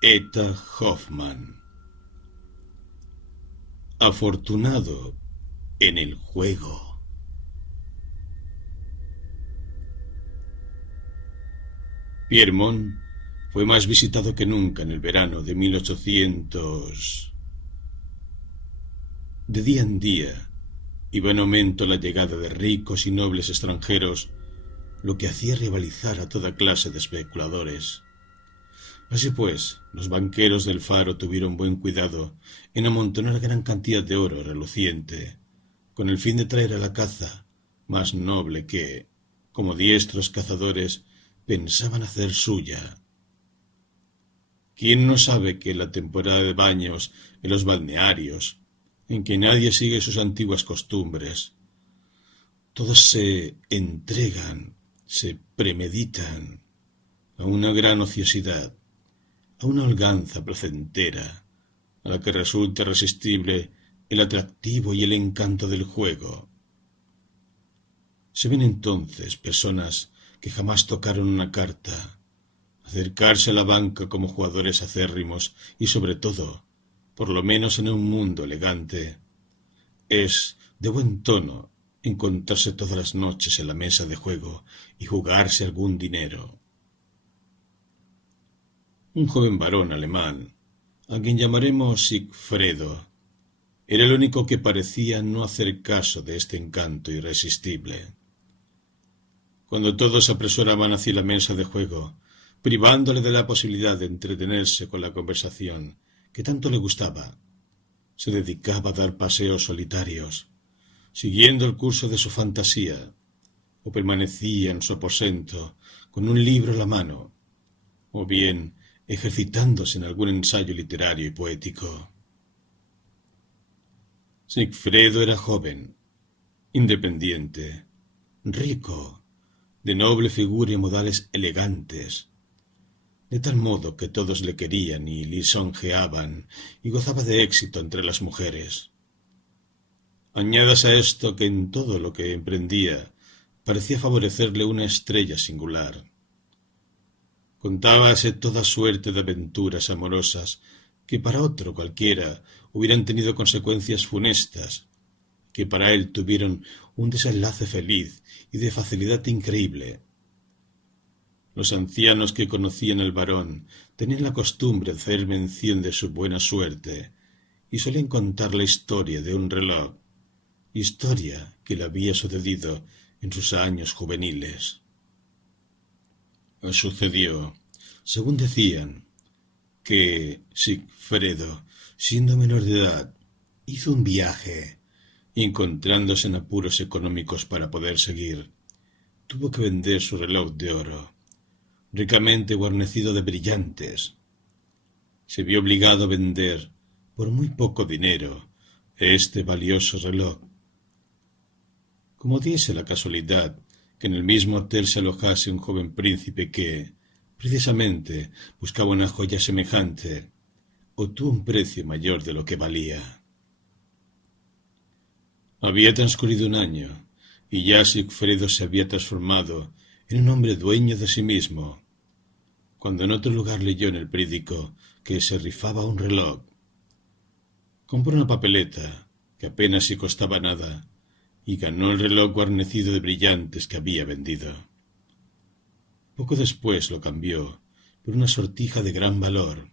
Eta Hoffman. Afortunado en el juego. Piermont fue más visitado que nunca en el verano de 1800. De día en día iba en aumento la llegada de ricos y nobles extranjeros, lo que hacía rivalizar a toda clase de especuladores. Así pues, los banqueros del Faro tuvieron buen cuidado en amontonar gran cantidad de oro reluciente, con el fin de traer a la caza más noble que, como diestros cazadores, pensaban hacer suya. ¿Quién no sabe que la temporada de baños en los balnearios, en que nadie sigue sus antiguas costumbres, todos se entregan, se premeditan a una gran ociosidad, a una holganza placentera, a la que resulta irresistible el atractivo y el encanto del juego? Se ven entonces personas que jamás tocaron una carta acercarse a la banca como jugadores acérrimos y, sobre todo, por lo menos en un mundo elegante, es de buen tono encontrarse todas las noches en la mesa de juego y jugarse algún dinero. Un joven varón alemán, a quien llamaremos Sigfredo, era el único que parecía no hacer caso de este encanto irresistible. Cuando todos se apresuraban hacia la mesa de juego, privándole de la posibilidad de entretenerse con la conversación que tanto le gustaba, se dedicaba a dar paseos solitarios, siguiendo el curso de su fantasía, o permanecía en su aposento con un libro a la mano, o bien ejercitándose en algún ensayo literario y poético. Sigfredo era joven, independiente, rico, de noble figura y modales elegantes, de tal modo que todos le querían y lisonjeaban, y gozaba de éxito entre las mujeres. Añadas a esto que en todo lo que emprendía parecía favorecerle una estrella singular. Contábase toda suerte de aventuras amorosas que para otro cualquiera hubieran tenido consecuencias funestas, que para él tuvieron un desenlace feliz y de facilidad increíble. Los ancianos que conocían al varón tenían la costumbre de hacer mención de su buena suerte y solían contar la historia de un reloj, historia que le había sucedido en sus años juveniles. Sucedió, según decían, que Sigfredo, siendo menor de edad, hizo un viaje y, encontrándose en apuros económicos para poder seguir, tuvo que vender su reloj de oro, ricamente guarnecido de brillantes. Se vio obligado a vender, por muy poco dinero, este valioso reloj. Como diese la casualidad que en el mismo hotel se alojase un joven príncipe que, precisamente, buscaba una joya semejante, obtuvo un precio mayor de lo que valía. Había transcurrido un año, y ya Sigfredo se había transformado en un hombre dueño de sí mismo, cuando en otro lugar leyó en el periódico que se rifaba un reloj. Compró una papeleta, que apenas si costaba nada, y ganó el reloj guarnecido de brillantes que había vendido. Poco después lo cambió por una sortija de gran valor.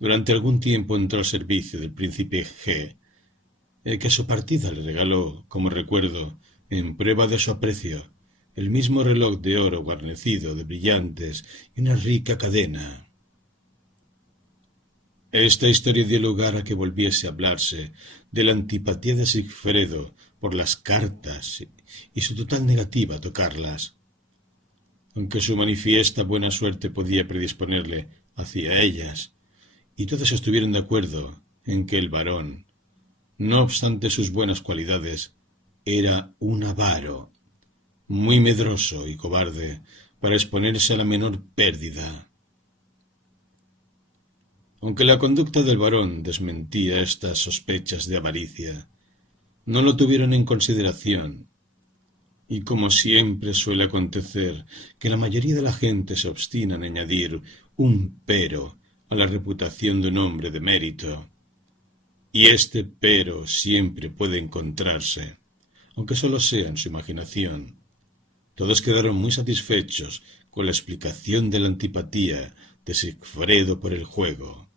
Durante algún tiempo entró al servicio del príncipe G, el que a su partida le regaló, como recuerdo, en prueba de su aprecio, el mismo reloj de oro guarnecido de brillantes y una rica cadena. Esta historia dio lugar a que volviese a hablarse de la antipatía de Sigfredo por las cartas y su total negativa a tocarlas, aunque su manifiesta buena suerte podía predisponerle hacia ellas, y todos estuvieron de acuerdo en que el varón, no obstante sus buenas cualidades, era un avaro, muy medroso y cobarde para exponerse a la menor pérdida. Aunque la conducta del varón desmentía estas sospechas de avaricia, no lo tuvieron en consideración, Y como siempre suele acontecer, que la mayoría de la gente se obstina en añadir un pero a la reputación de un hombre de mérito. Y este pero siempre puede encontrarse, aunque solo sea en su imaginación. Todos quedaron muy satisfechos con la explicación de la antipatía de Sigfredo por el juego.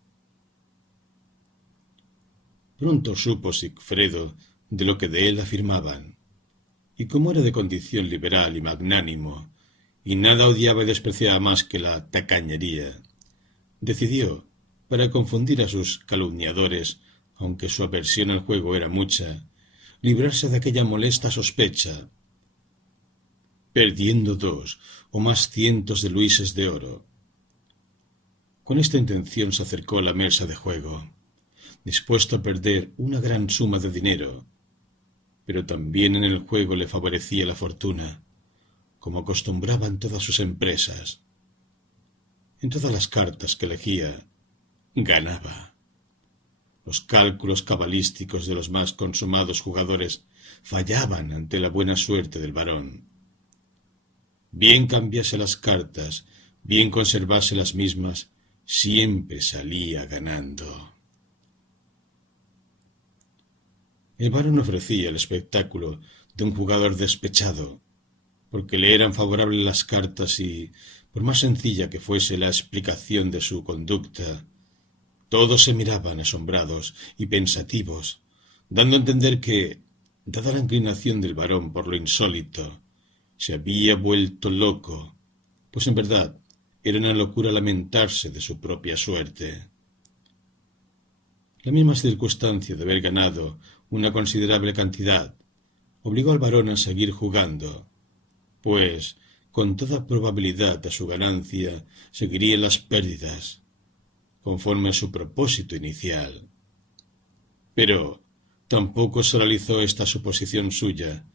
Pronto supo Sigfredo de lo que de él afirmaban, y como era de condición liberal y magnánimo, y nada odiaba y despreciaba más que la tacañería, decidió, para confundir a sus calumniadores, aunque su aversión al juego era mucha, librarse de aquella molesta sospecha, perdiendo 2 o más cientos de luises de oro. Con esta intención se acercó a la mesa de juego, dispuesto a perder una gran suma de dinero, pero también en el juego le favorecía la fortuna, como acostumbraba en todas sus empresas. En todas las cartas que elegía, ganaba. Los cálculos cabalísticos de los más consumados jugadores fallaban ante la buena suerte del varón. Bien cambiase las cartas, bien conservase las mismas, siempre salía ganando. El varón ofrecía el espectáculo de un jugador despechado, porque le eran favorables las cartas y, por más sencilla que fuese la explicación de su conducta, todos se miraban asombrados y pensativos, dando a entender que, dada la inclinación del varón por lo insólito, se había vuelto loco, pues en verdad era una locura lamentarse de su propia suerte. La misma circunstancia de haber ganado una considerable cantidad obligó al varón a seguir jugando, pues con toda probabilidad a su ganancia seguirían las pérdidas, conforme a su propósito inicial. Pero tampoco se realizó esta suposición suya,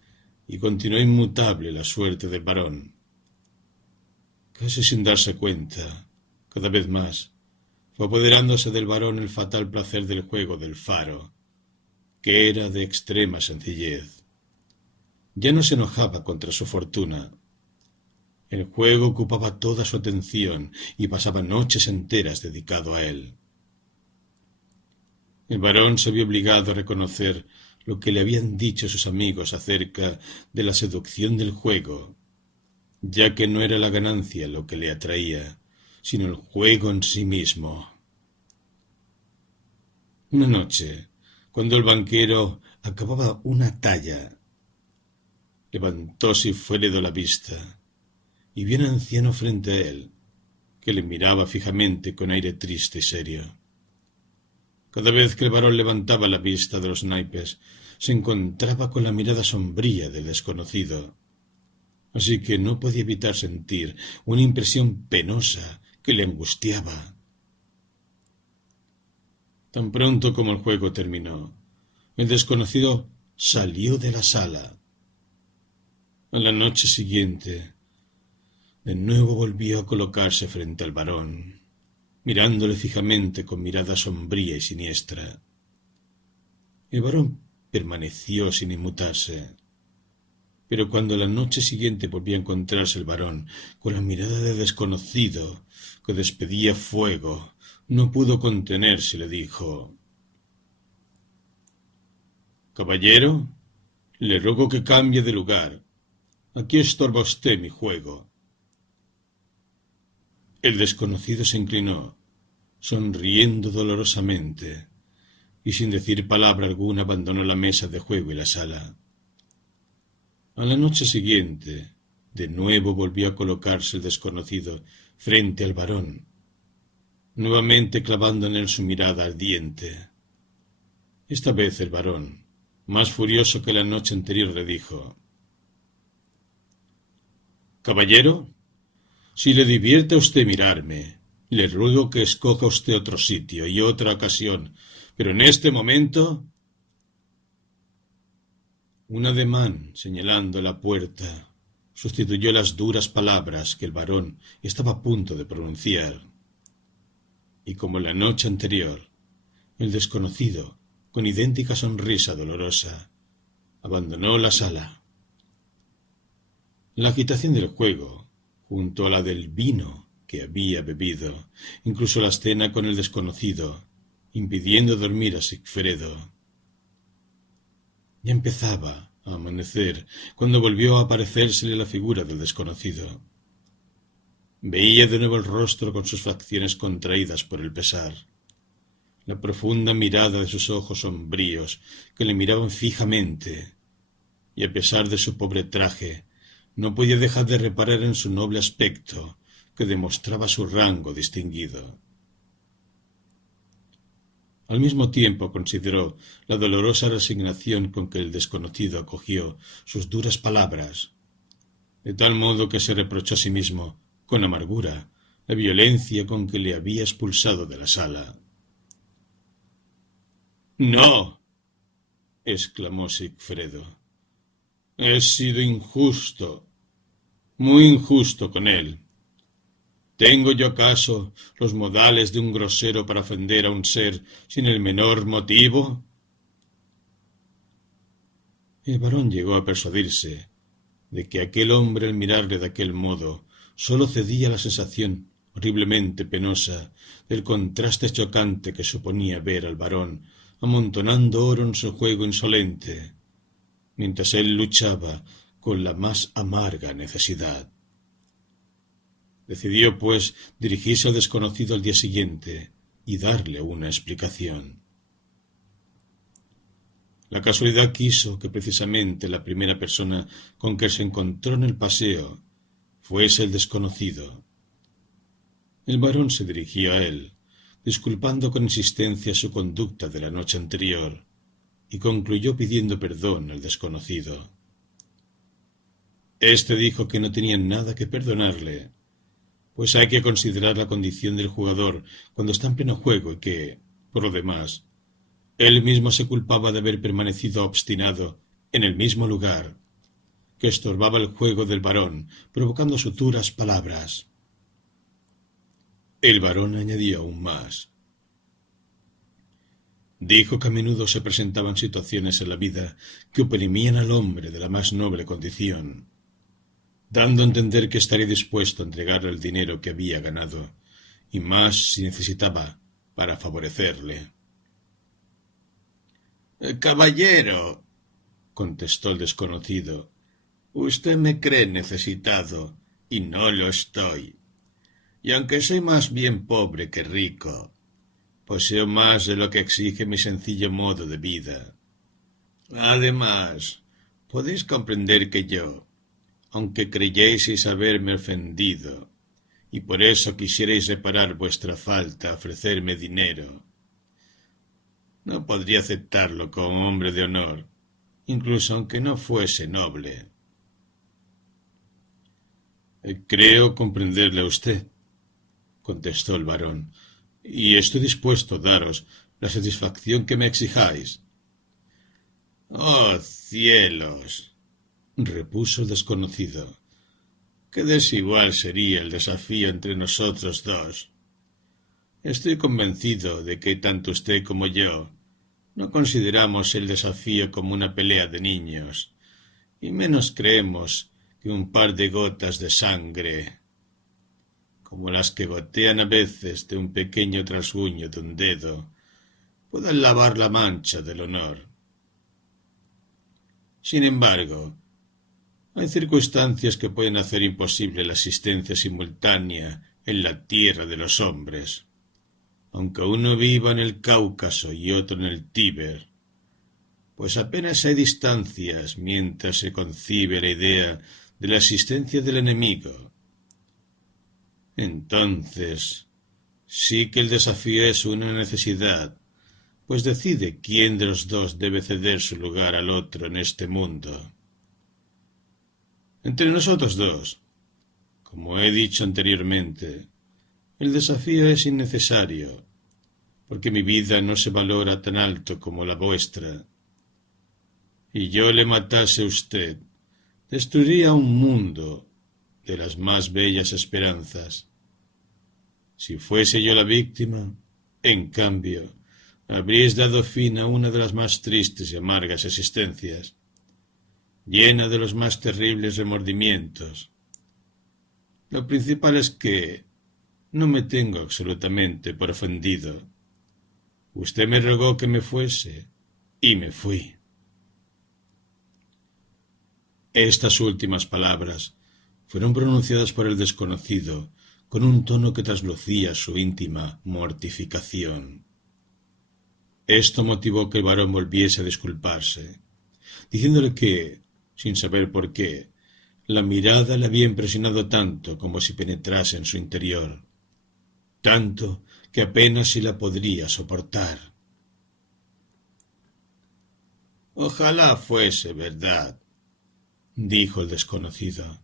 y continuó inmutable la suerte del varón. Casi sin darse cuenta, cada vez más, fue apoderándose del varón el fatal placer del juego del faro, que era de extrema sencillez. Ya no se enojaba contra su fortuna. El juego ocupaba toda su atención y pasaba noches enteras dedicado a él. El varón se vio obligado a reconocer lo que le habían dicho sus amigos acerca de la seducción del juego, ya que no era la ganancia lo que le atraía, sino el juego en sí mismo. Una noche, cuando el banquero acababa una talla, levantó Sigfredo la vista y vio un anciano frente a él, que le miraba fijamente con aire triste y serio. Cada vez que el varón levantaba la vista de los naipes, se encontraba con la mirada sombría del desconocido, así que no podía evitar sentir una impresión penosa que le angustiaba. Tan pronto como el juego terminó, el desconocido salió de la sala. A la noche siguiente, de nuevo volvió a colocarse frente al varón, mirándole fijamente con mirada sombría y siniestra. El varón permaneció sin inmutarse, pero cuando la noche siguiente volvió a encontrarse el varón con la mirada de desconocido que despedía fuego, no pudo contenerse y le dijo: «Caballero, le ruego que cambie de lugar. Aquí estorba usted mi juego». El desconocido se inclinó, sonriendo dolorosamente, y sin decir palabra alguna abandonó la mesa de juego y la sala. A la noche siguiente, de nuevo volvió a colocarse el desconocido frente al varón, nuevamente clavando en él su mirada ardiente. Esta vez el varón, más furioso que la noche anterior, le dijo: «Caballero, si le divierte a usted mirarme, le ruego que escoja usted otro sitio y otra ocasión, pero en este momento...». Un ademán, señalando la puerta, sustituyó las duras palabras que el varón estaba a punto de pronunciar. Y como la noche anterior, el desconocido, con idéntica sonrisa dolorosa, abandonó la sala. La agitación del juego, junto a la del vino que había bebido, incluso la escena con el desconocido, impidiendo dormir a Sigfredo. Ya empezaba a amanecer cuando volvió a aparecérsele la figura del desconocido. Veía de nuevo el rostro con sus facciones contraídas por el pesar, la profunda mirada de sus ojos sombríos que le miraban fijamente, y a pesar de su pobre traje, no podía dejar de reparar en su noble aspecto, que demostraba su rango distinguido. Al mismo tiempo consideró la dolorosa resignación con que el desconocido acogió sus duras palabras, de tal modo que se reprochó a sí mismo, con amargura, la violencia con que le había expulsado de la sala. «¡No!», exclamó Sigfredo. «He sido injusto, muy injusto con él. ¿Tengo yo acaso los modales de un grosero para ofender a un ser sin el menor motivo?» El varón llegó a persuadirse de que aquel hombre, al mirarle de aquel modo, sólo cedía a la sensación horriblemente penosa del contraste chocante que suponía ver al varón amontonando oro en su juego insolente, mientras él luchaba con la más amarga necesidad. Decidió, pues, dirigirse al desconocido al día siguiente y darle una explicación. La casualidad quiso que precisamente la primera persona con que se encontró en el paseo fuese el desconocido. El varón se dirigió a él, disculpando con insistencia su conducta de la noche anterior, y concluyó pidiendo perdón al desconocido. Este dijo que no tenía nada que perdonarle, pues hay que considerar la condición del jugador cuando está en pleno juego y que, por lo demás, él mismo se culpaba de haber permanecido obstinado en el mismo lugar, que estorbaba el juego del varón, provocando sus duras palabras. El varón añadió aún más. Dijo que a menudo se presentaban situaciones en la vida que oprimían al hombre de la más noble condición, dando a entender que estaría dispuesto a entregarle el dinero que había ganado, y más si necesitaba para favorecerle. «Caballero», contestó el desconocido, «usted me cree necesitado, y no lo estoy. Y aunque soy más bien pobre que rico, poseo más de lo que exige mi sencillo modo de vida. Además, podéis comprender que yo, aunque creyéis haberme ofendido, y por eso quisierais reparar vuestra falta, ofrecerme dinero, no podría aceptarlo como hombre de honor, incluso aunque no fuese noble». «Creo comprenderle a usted», contestó el varón, «y estoy dispuesto a daros la satisfacción que me exijáis». «¡Oh, cielos!», repuso el desconocido, «qué desigual sería el desafío entre nosotros dos. Estoy convencido de que tanto usted como yo no consideramos el desafío como una pelea de niños, y menos creemos que un par de gotas de sangre, como las que gotean a veces de un pequeño rasguño de un dedo, puedan lavar la mancha del honor. Sin embargo, hay circunstancias que pueden hacer imposible la existencia simultánea en la tierra de los hombres, aunque uno viva en el Cáucaso y otro en el Tíber, pues apenas hay distancias mientras se concibe la idea de la existencia del enemigo. Entonces, sí que el desafío es una necesidad, pues decide quién de los dos debe ceder su lugar al otro en este mundo. Entre nosotros dos, como he dicho anteriormente, el desafío es innecesario, porque mi vida no se valora tan alto como la vuestra. Y yo le matase a usted, destruiría un mundo de las más bellas esperanzas. Si fuese yo la víctima, en cambio, habríais dado fin a una de las más tristes y amargas existencias. llena de los más terribles remordimientos. Lo principal es que no me tengo absolutamente por ofendido. Usted me rogó que me fuese, y me fui. Estas últimas palabras fueron pronunciadas por el desconocido con un tono que traslucía su íntima mortificación. Esto motivó que el varón volviese a disculparse, diciéndole que, sin saber por qué, la mirada le había impresionado tanto como si penetrase en su interior, tanto que apenas si la podría soportar. Ojalá fuese verdad, dijo el desconocido,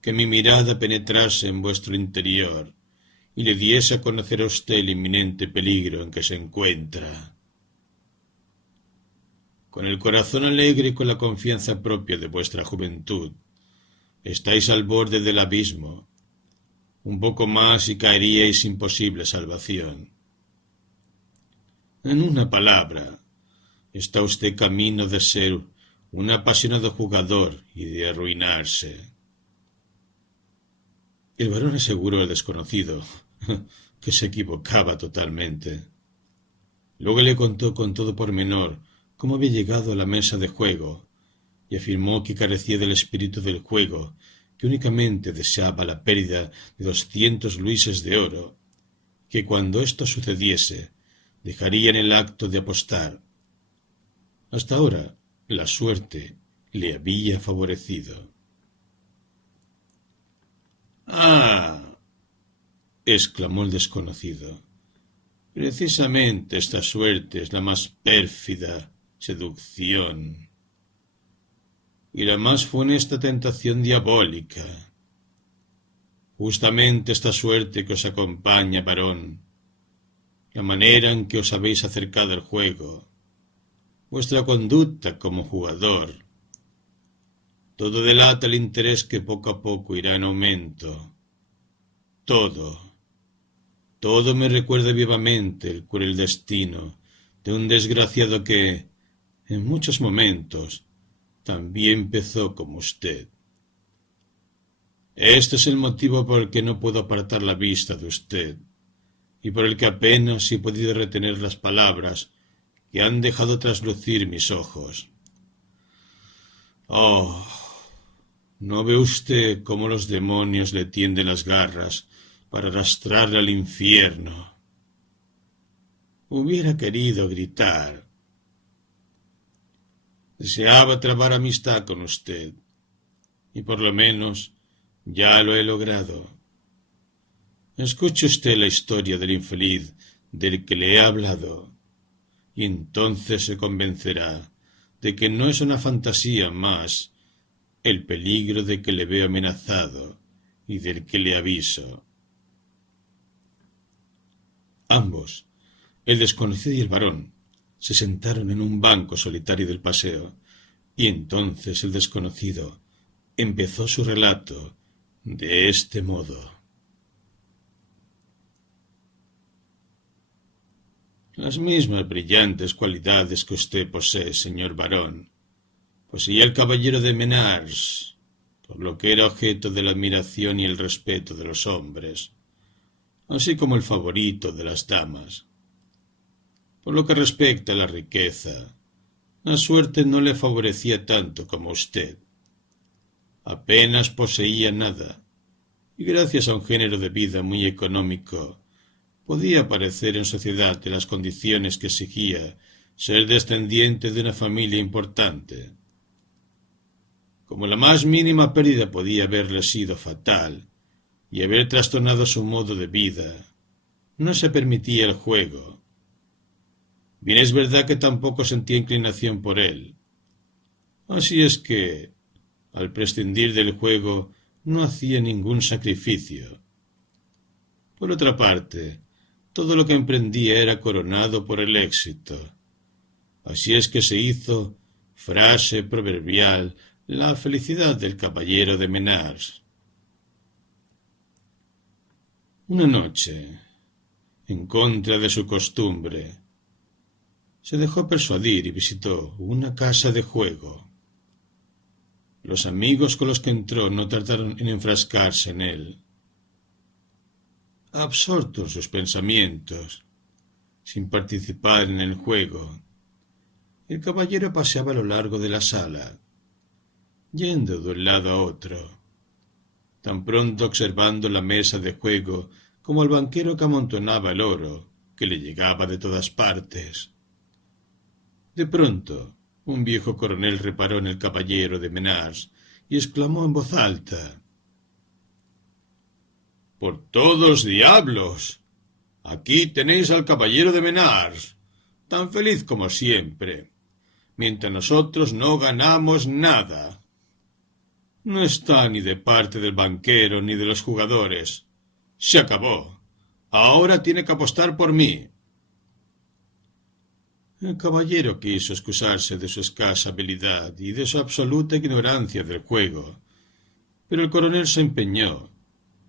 que mi mirada penetrase en vuestro interior y le diese a conocer a usted el inminente peligro en que se encuentra. Con el corazón alegre y con la confianza propia de vuestra juventud, estáis al borde del abismo. Un poco más y caeríais sin posible salvación. En una palabra, está usted camino de ser un apasionado jugador y de arruinarse. El varón aseguró al desconocido que se equivocaba totalmente. Luego le contó con todo pormenor cómo había llegado a la mesa de juego y afirmó que carecía del espíritu del juego, que únicamente deseaba la pérdida de 200 luises de oro, que cuando esto sucediese dejaría en el acto de apostar. Hasta ahora la suerte le había favorecido. «Ah», exclamó el desconocido, «precisamente esta suerte es la más pérfida seducción y la más funesta tentación diabólica. Justamente esta suerte que os acompaña, varón, la manera en que os habéis acercado al juego, vuestra conducta como jugador, todo delata el interés que poco a poco irá en aumento. Todo me recuerda vivamente el cruel destino de un desgraciado que, en muchos momentos, también empezó como usted. Este es el motivo por el que no puedo apartar la vista de usted, y por el que apenas he podido retener las palabras que han dejado traslucir mis ojos. Oh, ¿no ve usted cómo los demonios le tienden las garras para arrastrarle al infierno? Hubiera querido gritar. Deseaba trabar amistad con usted, y por lo menos ya lo he logrado. Escuche usted la historia del infeliz del que le he hablado, y entonces se convencerá de que no es una fantasía más el peligro de que le veo amenazado y del que le aviso. Ambos, el desconocido y el varón, se sentaron en un banco solitario del paseo, y entonces el desconocido empezó su relato de este modo. Las mismas brillantes cualidades que usted posee, señor varón, poseía el caballero de Menars, por lo que era objeto de la admiración y el respeto de los hombres, así como el favorito de las damas. Por lo que respecta a la riqueza, la suerte no le favorecía tanto como a usted. Apenas poseía nada, y gracias a un género de vida muy económico, podía aparecer en sociedad de las condiciones que exigía ser descendiente de una familia importante. Como la más mínima pérdida podía haberle sido fatal y haber trastornado su modo de vida, no se permitía el juego. Bien es verdad que tampoco sentía inclinación por él. Así es que, al prescindir del juego, no hacía ningún sacrificio. Por otra parte, todo lo que emprendía era coronado por el éxito. Así es que se hizo frase proverbial la felicidad del caballero de Menars. Una noche, en contra de su costumbre, se dejó persuadir y visitó una casa de juego. Los amigos con los que entró no tardaron en enfrascarse en él. Absorto en sus pensamientos, sin participar en el juego, el caballero paseaba a lo largo de la sala, yendo de un lado a otro, tan pronto observando la mesa de juego como el banquero que amontonaba el oro que le llegaba de todas partes. De pronto, un viejo coronel reparó en el caballero de Menars y exclamó en voz alta: «¡Por todos los diablos! Aquí tenéis al caballero de Menars, tan feliz como siempre, mientras nosotros no ganamos nada. No está ni de parte del banquero ni de los jugadores. Se acabó. Ahora tiene que apostar por mí». El caballero quiso excusarse de su escasa habilidad y de su absoluta ignorancia del juego, pero el coronel se empeñó,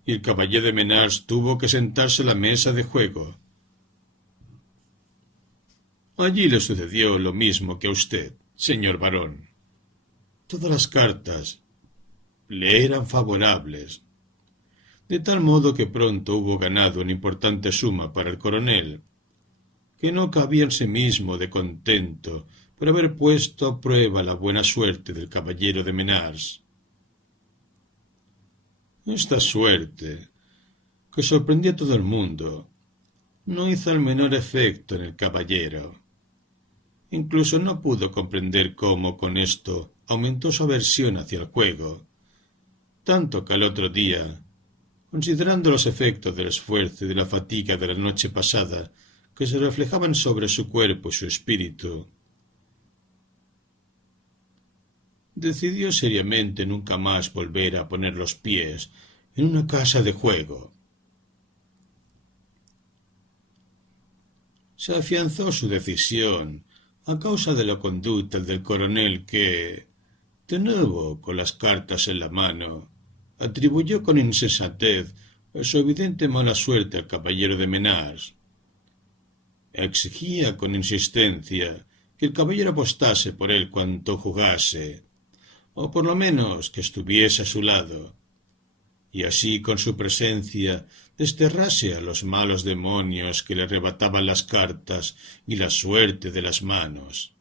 y el caballero de Menars tuvo que sentarse a la mesa de juego. Allí le sucedió lo mismo que a usted, señor barón. Todas las cartas le eran favorables, de tal modo que pronto hubo ganado una importante suma para el coronel, que no cabía en sí mismo de contento por haber puesto a prueba la buena suerte del caballero de Menars. Esta suerte, que sorprendió a todo el mundo, no hizo el menor efecto en el caballero. Incluso no pudo comprender cómo con esto aumentó su aversión hacia el juego, tanto que al otro día, considerando los efectos del esfuerzo y de la fatiga de la noche pasada, que se reflejaban sobre su cuerpo y su espíritu, decidió seriamente nunca más volver a poner los pies en una casa de juego. Se afianzó su decisión a causa de la conducta del coronel que, de nuevo con las cartas en la mano, atribuyó con insensatez su evidente mala suerte al caballero de Menars. Exigía con insistencia que el caballero apostase por él cuanto jugase, o por lo menos que estuviese a su lado, y así con su presencia desterrase a los malos demonios que le arrebataban las cartas y la suerte de las manos.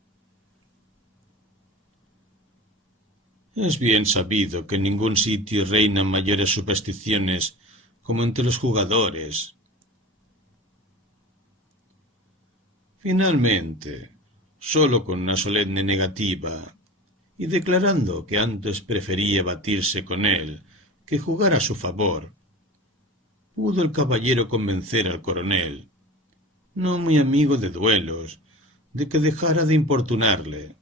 Es bien sabido que en ningún sitio reinan mayores supersticiones como entre los jugadores. Finalmente, sólo con una solemne negativa, y declarando que antes prefería batirse con él que jugar a su favor, pudo el caballero convencer al coronel, no muy amigo de duelos, de que dejara de importunarle.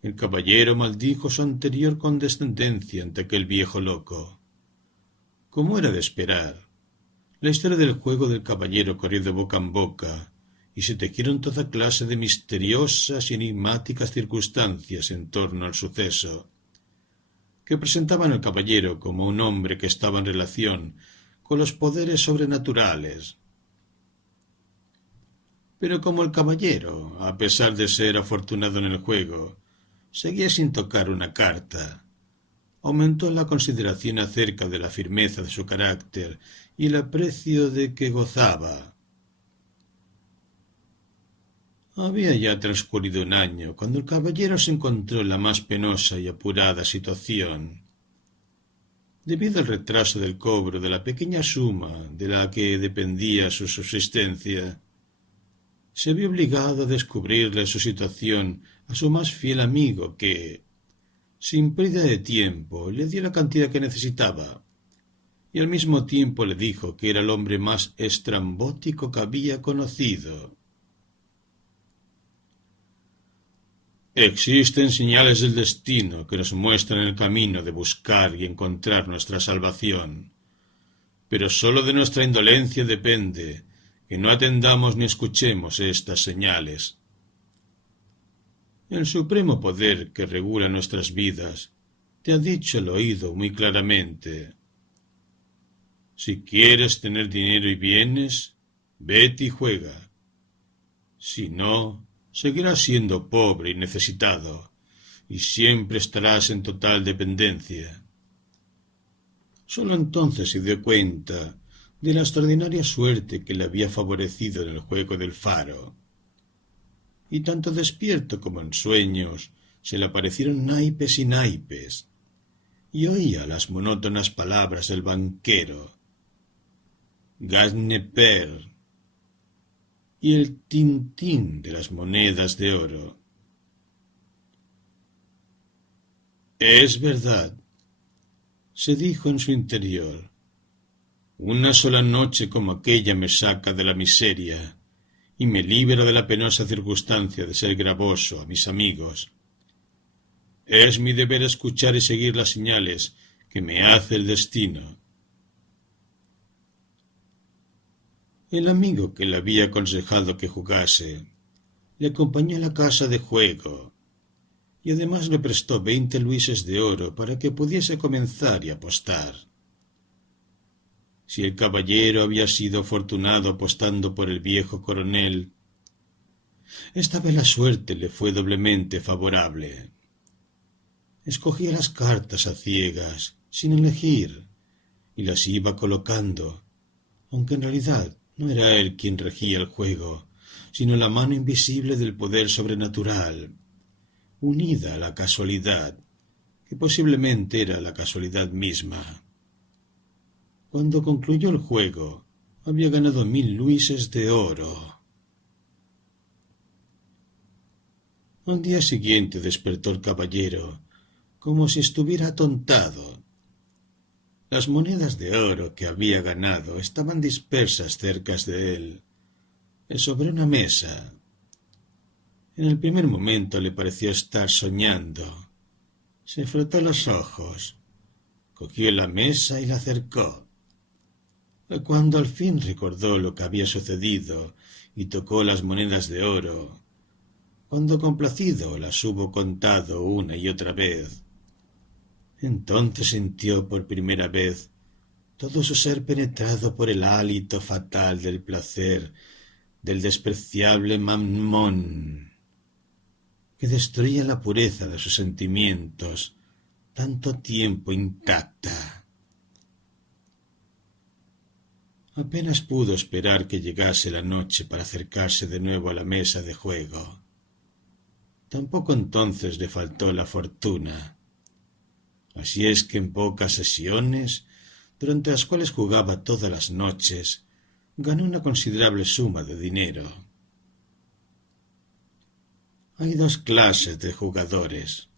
El caballero maldijo su anterior condescendencia ante aquel viejo loco. Como era de esperar, la historia del juego del caballero corrió de boca en boca, y se tejieron toda clase de misteriosas y enigmáticas circunstancias en torno al suceso, que presentaban al caballero como un hombre que estaba en relación con los poderes sobrenaturales. Pero como el caballero, a pesar de ser afortunado en el juego, seguía sin tocar una carta, aumentó la consideración acerca de la firmeza de su carácter y el aprecio de que gozaba. Había ya transcurrido un año cuando el caballero se encontró en la más penosa y apurada situación. Debido al retraso del cobro de la pequeña suma de la que dependía su subsistencia, se vio obligado a descubrirle su situación a su más fiel amigo que, sin pérdida de tiempo, le dio la cantidad que necesitaba, y al mismo tiempo le dijo que era el hombre más estrambótico que había conocido. Existen señales del destino que nos muestran el camino de buscar y encontrar nuestra salvación, pero sólo de nuestra indolencia depende que no atendamos ni escuchemos estas señales. El supremo poder que regula nuestras vidas te ha dicho al oído muy claramente: si quieres tener dinero y bienes, vete y juega. Si no, seguirás siendo pobre y necesitado, y siempre estarás en total dependencia. Solo entonces se dio cuenta de la extraordinaria suerte que le había favorecido en el juego del faro. Y tanto despierto como en sueños se le aparecieron naipes y naipes, y oía las monótonas palabras del banquero, Gagneper, y el tintín de las monedas de oro. Es verdad, se dijo en su interior, una sola noche como aquella me saca de la miseria y me libra de la penosa circunstancia de ser gravoso a mis amigos. Es mi deber escuchar y seguir las señales que me hace el destino. El amigo que le había aconsejado que jugase le acompañó a la casa de juego y además le prestó 20 luises de oro para que pudiese comenzar y apostar. Si el caballero había sido afortunado apostando por el viejo coronel, esta vez la suerte le fue doblemente favorable. Escogía las cartas a ciegas, sin elegir, y las iba colocando, aunque en realidad no era él quien regía el juego, sino la mano invisible del poder sobrenatural, unida a la casualidad, que posiblemente era la casualidad misma. Cuando concluyó el juego, había ganado 1000 luises de oro. Al día siguiente despertó el caballero, como si estuviera atontado. Las monedas de oro que había ganado estaban dispersas cerca de él, sobre una mesa. En el primer momento le pareció estar soñando. Se frotó los ojos, cogió la mesa y la acercó. Cuando al fin recordó lo que había sucedido y tocó las monedas de oro, cuando complacido las hubo contado una y otra vez, entonces sintió por primera vez todo su ser penetrado por el hálito fatal del placer del despreciable Mammón, que destruía la pureza de sus sentimientos tanto tiempo intacta. Apenas pudo esperar que llegase la noche para acercarse de nuevo a la mesa de juego. Tampoco entonces le faltó la fortuna. Así es que en pocas sesiones, durante las cuales jugaba todas las noches, ganó una considerable suma de dinero. Hay dos clases de jugadores.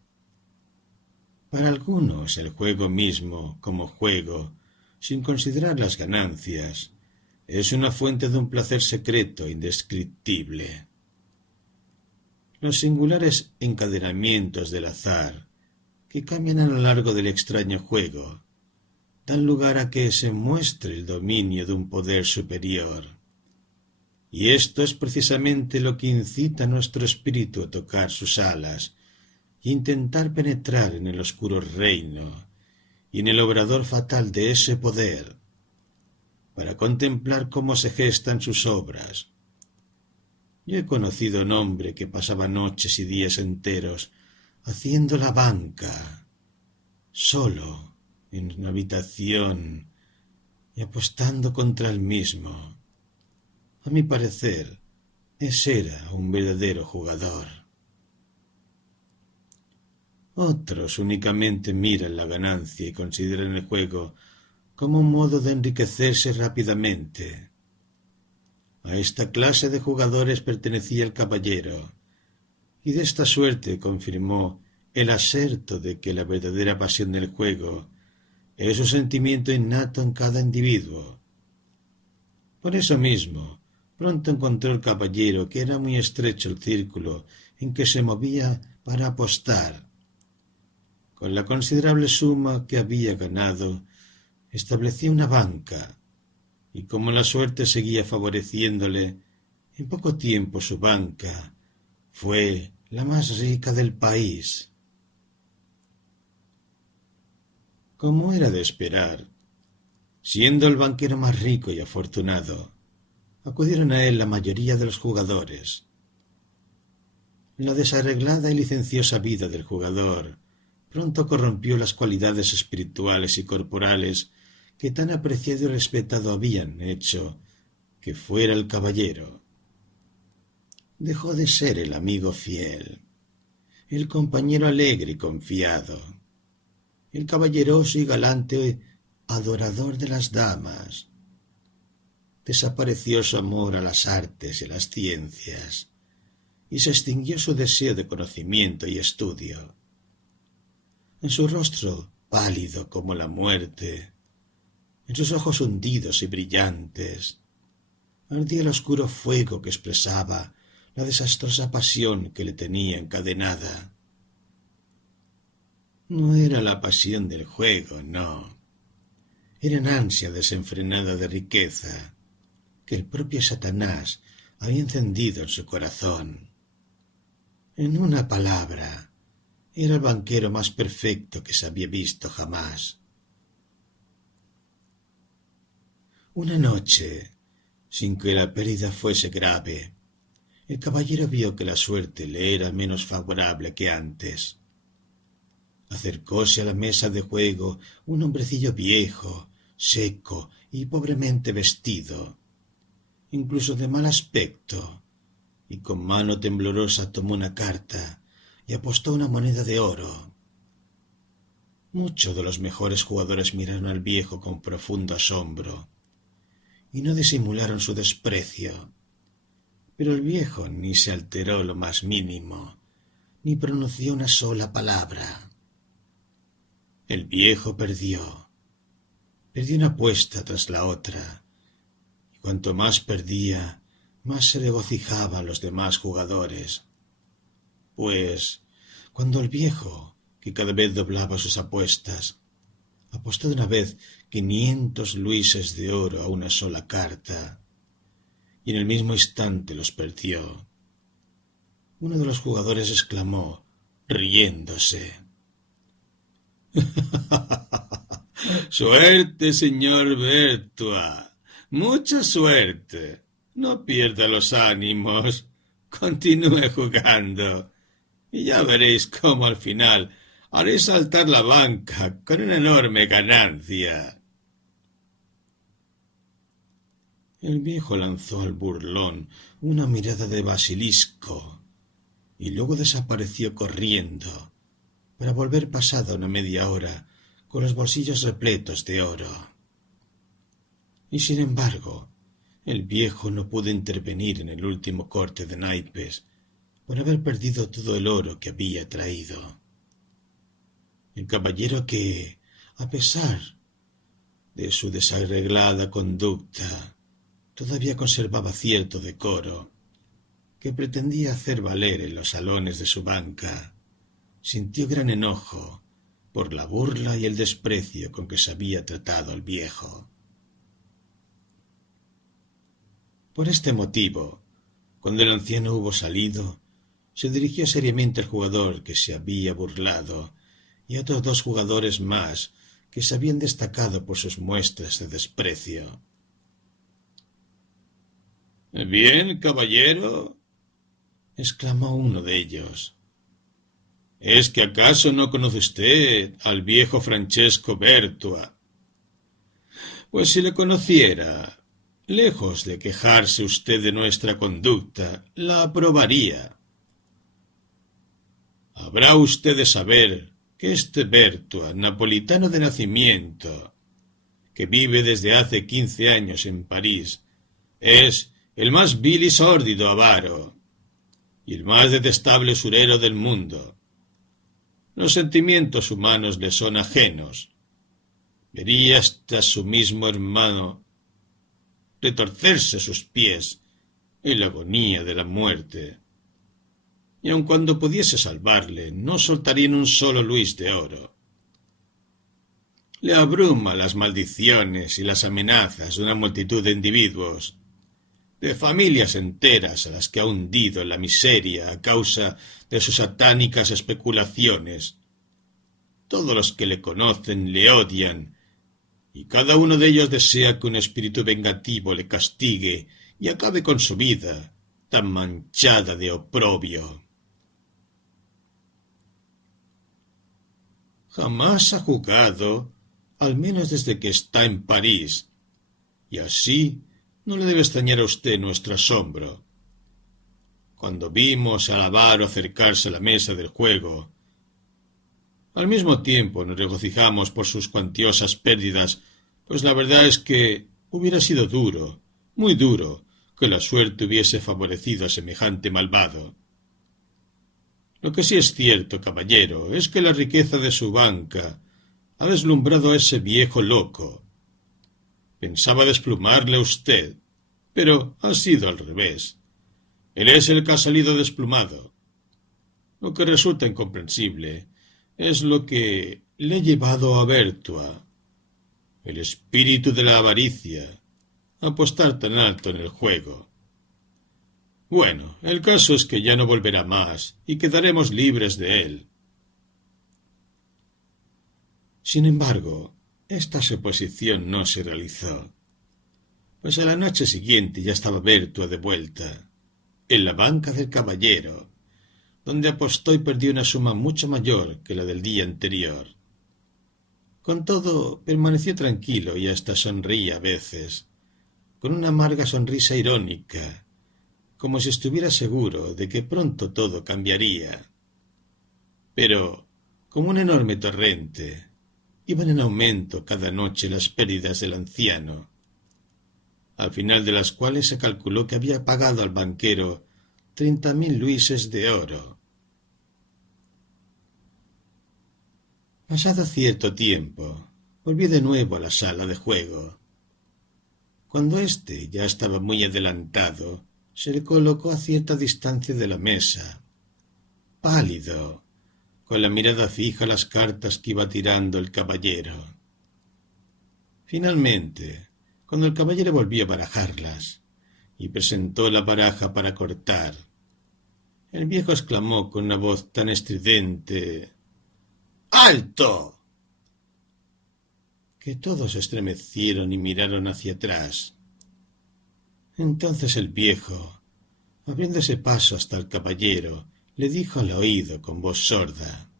Para algunos el juego mismo, como juego, sin considerar las ganancias, es una fuente de un placer secreto e indescriptible. Los singulares encadenamientos del azar, que cambian a lo largo del extraño juego, dan lugar a que se muestre el dominio de un poder superior. Y esto es precisamente lo que incita a nuestro espíritu a tocar sus alas e intentar penetrar en el oscuro reino y en el obrador fatal de ese poder, para contemplar cómo se gestan sus obras. Yo he conocido un hombre que pasaba noches y días enteros haciendo la banca, solo, en una habitación, y apostando contra él mismo. A mi parecer, ese era un verdadero jugador. Otros únicamente miran la ganancia y consideran el juego como un modo de enriquecerse rápidamente. A esta clase de jugadores pertenecía el caballero, y de esta suerte confirmó el aserto de que la verdadera pasión del juego es un sentimiento innato en cada individuo. Por eso mismo, pronto encontró el caballero que era muy estrecho el círculo en que se movía para apostar. Con la considerable suma que había ganado, establecía una banca, y como la suerte seguía favoreciéndole, en poco tiempo su banca fue la más rica del país. Como era de esperar, siendo el banquero más rico y afortunado, acudieron a él la mayoría de los jugadores. la desarreglada y licenciosa vida del jugador pronto corrompió las cualidades espirituales y corporales que tan apreciado y respetado habían hecho que fuera el caballero. Dejó de ser el amigo fiel, el compañero alegre y confiado, el caballeroso y galante adorador de las damas. Desapareció su amor a las artes y a las ciencias, y se extinguió su deseo de conocimiento y estudio. En su rostro pálido como la muerte, en sus ojos hundidos y brillantes, ardía el oscuro fuego que expresaba la desastrosa pasión que le tenía encadenada. No era la pasión del juego, no. Era una ansia desenfrenada de riqueza que el propio Satanás había encendido en su corazón. En una palabra, era el banquero más perfecto que se había visto jamás. Una noche, sin que la pérdida fuese grave, el caballero vio que la suerte le era menos favorable que antes. Acercóse a la mesa de juego un hombrecillo viejo, seco y pobremente vestido, incluso de mal aspecto, y con mano temblorosa tomó una carta y apostó una moneda de oro. Muchos de los mejores jugadores miraron al viejo con profundo asombro y no disimularon su desprecio, pero el viejo ni se alteró lo más mínimo, ni pronunció una sola palabra. El viejo perdió una apuesta tras la otra, y cuanto más perdía, más se regocijaban los demás jugadores, pues cuando el viejo, que cada vez doblaba sus apuestas, apostó de una vez 500 luises de oro a una sola carta, y en el mismo instante los perdió, uno de los jugadores exclamó, riéndose: «Suerte, señor Bertua, mucha suerte. No pierda los ánimos, continúe jugando, y ya veréis cómo al final haré saltar la banca con una enorme ganancia». El viejo lanzó al burlón una mirada de basilisco y luego desapareció corriendo para volver pasada una media hora con los bolsillos repletos de oro. Y sin embargo, el viejo no pudo intervenir en el último corte de naipes por haber perdido todo el oro que había traído. El caballero que, a pesar de su desarreglada conducta, todavía conservaba cierto decoro que pretendía hacer valer en los salones de su banca, sintió gran enojo por la burla y el desprecio con que se había tratado el viejo. Por este motivo, cuando el anciano hubo salido, se dirigió seriamente al jugador que se había burlado y a otros 2 jugadores más que se habían destacado por sus muestras de desprecio. «Bien, caballero», exclamó uno de ellos, «¿es que acaso no conoce usted al viejo Francesco Bertua? Pues si le conociera, lejos de quejarse usted de nuestra conducta, la aprobaría. Habrá usted de saber que este Bertua, napolitano de nacimiento, que vive desde hace 15 años en París, es el más vil y sórdido avaro, y el más detestable usurero del mundo. Los sentimientos humanos le son ajenos. Vería hasta su mismo hermano retorcerse sus pies en la agonía de la muerte, y aun cuando pudiese salvarle, no soltaría ni un solo luis de oro. Le abruma las maldiciones y las amenazas de una multitud de individuos, de familias enteras a las que ha hundido en la miseria a causa de sus satánicas especulaciones. Todos los que le conocen le odian, y cada uno de ellos desea que un espíritu vengativo le castigue y acabe con su vida tan manchada de oprobio. Jamás ha jugado, al menos desde que está en París. Y así no le debe extrañar a usted nuestro asombro. Cuando vimos al avaro acercarse a la mesa del juego, al mismo tiempo nos regocijamos por sus cuantiosas pérdidas, pues la verdad es que hubiera sido duro, muy duro, que la suerte hubiese favorecido a semejante malvado. Lo que sí es cierto, caballero, es que la riqueza de su banca ha deslumbrado a ese viejo loco. Pensaba desplumarle a usted, pero ha sido al revés. Él es el que ha salido desplumado. Lo que resulta incomprensible es lo que le ha llevado a Bertua, el espíritu de la avaricia, a apostar tan alto en el juego. Bueno, el caso es que ya no volverá más y quedaremos libres de él. Sin embargo, esta suposición no se realizó, pues a la noche siguiente ya estaba Bertua de vuelta, en la banca del caballero, donde apostó y perdió una suma mucho mayor que la del día anterior. Con todo, permaneció tranquilo y hasta sonreía a veces, con una amarga sonrisa irónica, como si estuviera seguro de que pronto todo cambiaría. Pero, como un enorme torrente, iban en aumento cada noche las pérdidas del anciano, al final de las cuales se calculó que había pagado al banquero 30.000 luises de oro. Pasado cierto tiempo, volvió de nuevo a la sala de juego. Cuando éste ya estaba muy adelantado, se le colocó a cierta distancia de la mesa, pálido, con la mirada fija a las cartas que iba tirando el caballero. Finalmente, cuando el caballero volvió a barajarlas y presentó la baraja para cortar, el viejo exclamó con una voz tan estridente: ¡Alto!, que todos se estremecieron y miraron hacia atrás. Entonces el viejo, abriéndose paso hasta el caballero, le dijo al oído con voz sorda: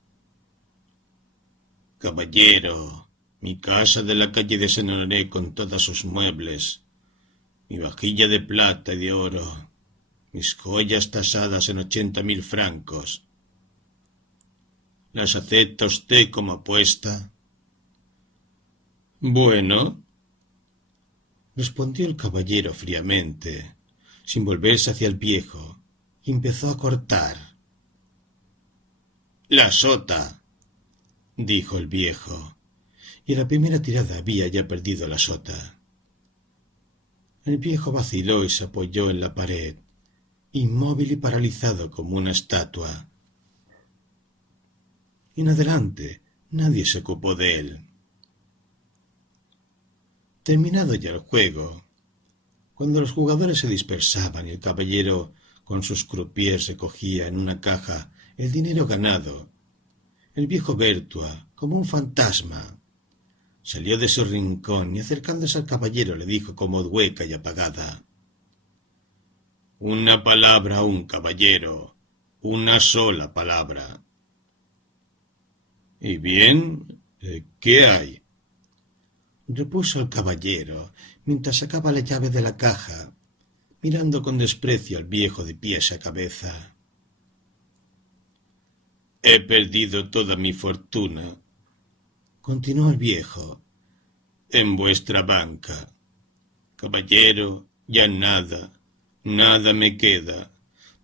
«Caballero, mi casa de la calle de Saint-Honoré con todos sus muebles, mi vajilla de plata y de oro, mis joyas tasadas en 80.000 francos. ¿Las acepta usted como apuesta?» «Bueno», respondió el caballero fríamente, sin volverse hacia el viejo, y empezó a cortar. «La sota», dijo el viejo, y a la primera tirada había ya perdido la sota. El viejo vaciló y se apoyó en la pared, inmóvil y paralizado como una estatua. En adelante nadie se ocupó de él. Terminado ya el juego, cuando los jugadores se dispersaban y el caballero con sus croupiers recogía en una caja el dinero ganado, el viejo Bertua, como un fantasma, salió de su rincón y acercándose al caballero le dijo con voz hueca y apagada: «Una palabra aún, caballero, una sola palabra». «¿Y bien? ¿Qué hay?», repuso el caballero, mientras sacaba la llave de la caja, mirando con desprecio al viejo de pies a cabeza. «He perdido toda mi fortuna», continuó el viejo, «en vuestra banca. Caballero, ya nada, nada me queda,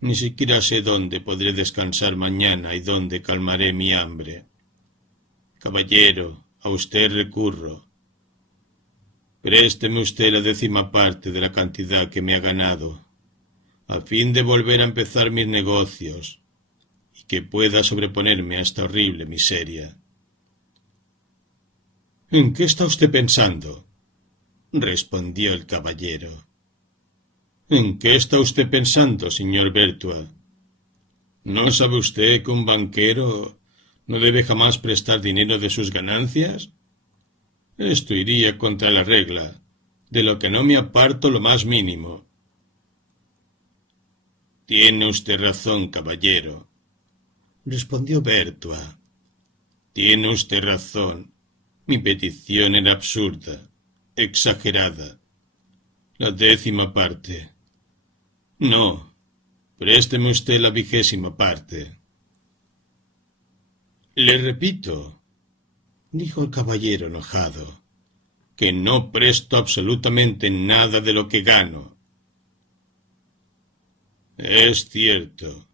ni siquiera sé dónde podré descansar mañana y dónde calmaré mi hambre. Caballero, a usted recurro. Présteme usted la 10ª parte de la cantidad que me ha ganado, a fin de volver a empezar mis negocios y que pueda sobreponerme a esta horrible miseria». «¿En qué está usted pensando?», respondió el caballero. «¿En qué está usted pensando, señor Bertua? ¿No sabe usted que un banquero no debe jamás prestar dinero de sus ganancias? Esto iría contra la regla, de lo que no me aparto lo más mínimo». «Tiene usted razón, caballero», respondió Bertua. Tiene usted razón. Mi petición era absurda, exagerada. La 10ª parte. No, présteme usted la 20ª parte. Le repito, dijo el caballero enojado, que no presto absolutamente nada de lo que gano. Es cierto,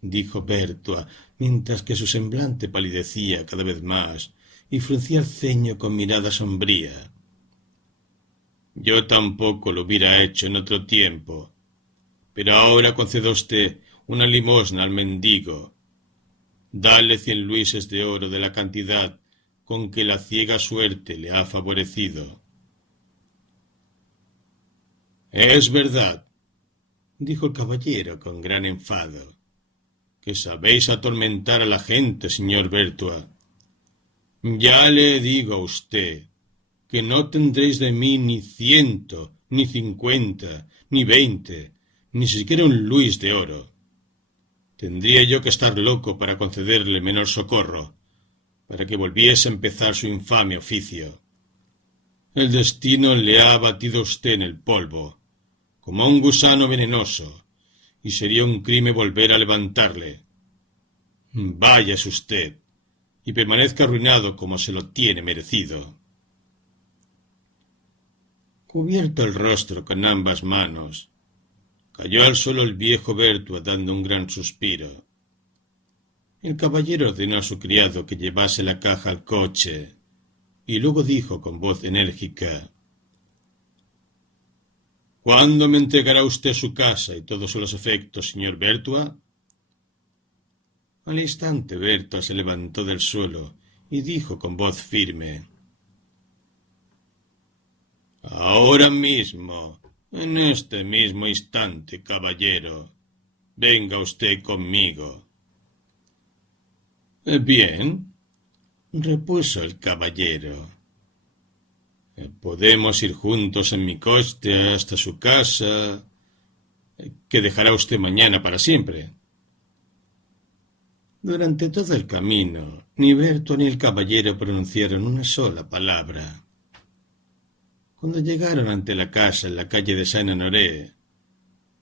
dijo Bertua, mientras que su semblante palidecía cada vez más y fruncía el ceño con mirada sombría. Yo tampoco lo hubiera hecho en otro tiempo, pero ahora conceda usted una limosna al mendigo. Dale 100 luises de oro de la cantidad con que la ciega suerte le ha favorecido. Es verdad, dijo el caballero con gran enfado, que sabéis atormentar a la gente, señor Bertua. Ya le digo a usted que no tendréis de mí ni 100, ni 50, ni 20, ni siquiera un luis de oro. Tendría yo que estar loco para concederle menor socorro, para que volviese a empezar su infame oficio. El destino le ha abatido a usted en el polvo, como a un gusano venenoso, y sería un crimen volver a levantarle. Váyase usted, y permanezca arruinado como se lo tiene merecido. Cubierto el rostro con ambas manos, cayó al suelo el viejo Bertua dando un gran suspiro. El caballero ordenó a su criado que llevase la caja al coche, y luego dijo con voz enérgica: ¿Cuándo me entregará usted su casa y todos los efectos, señor Bertua? Al instante Bertua se levantó del suelo y dijo con voz firme: Ahora mismo, en este mismo instante, caballero, venga usted conmigo. Bien, repuso el caballero. Podemos ir juntos en mi coche hasta su casa, que dejará usted mañana para siempre. Durante todo el camino, ni Bertua ni el caballero pronunciaron una sola palabra. Cuando llegaron ante la casa en la calle de Saint-Honoré,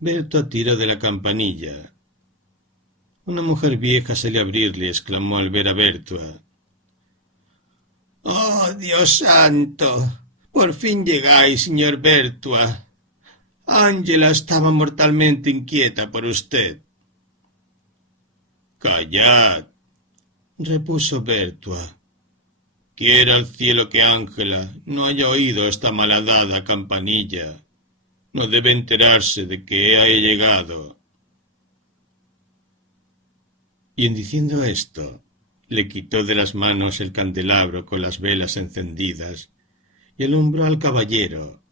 Bertua tiró de la campanilla. Una mujer vieja salió a abrirle y exclamó al ver a Bertua: ¡Oh, Dios santo! ¡Por fin llegáis, señor Bertua! Ángela estaba mortalmente inquieta por usted. Callad, repuso Bertua. Quiera el cielo que Ángela no haya oído esta malhadada campanilla. No debe enterarse de que he llegado. Y en diciendo esto, le quitó de las manos el candelabro con las velas encendidas y alumbró al caballero,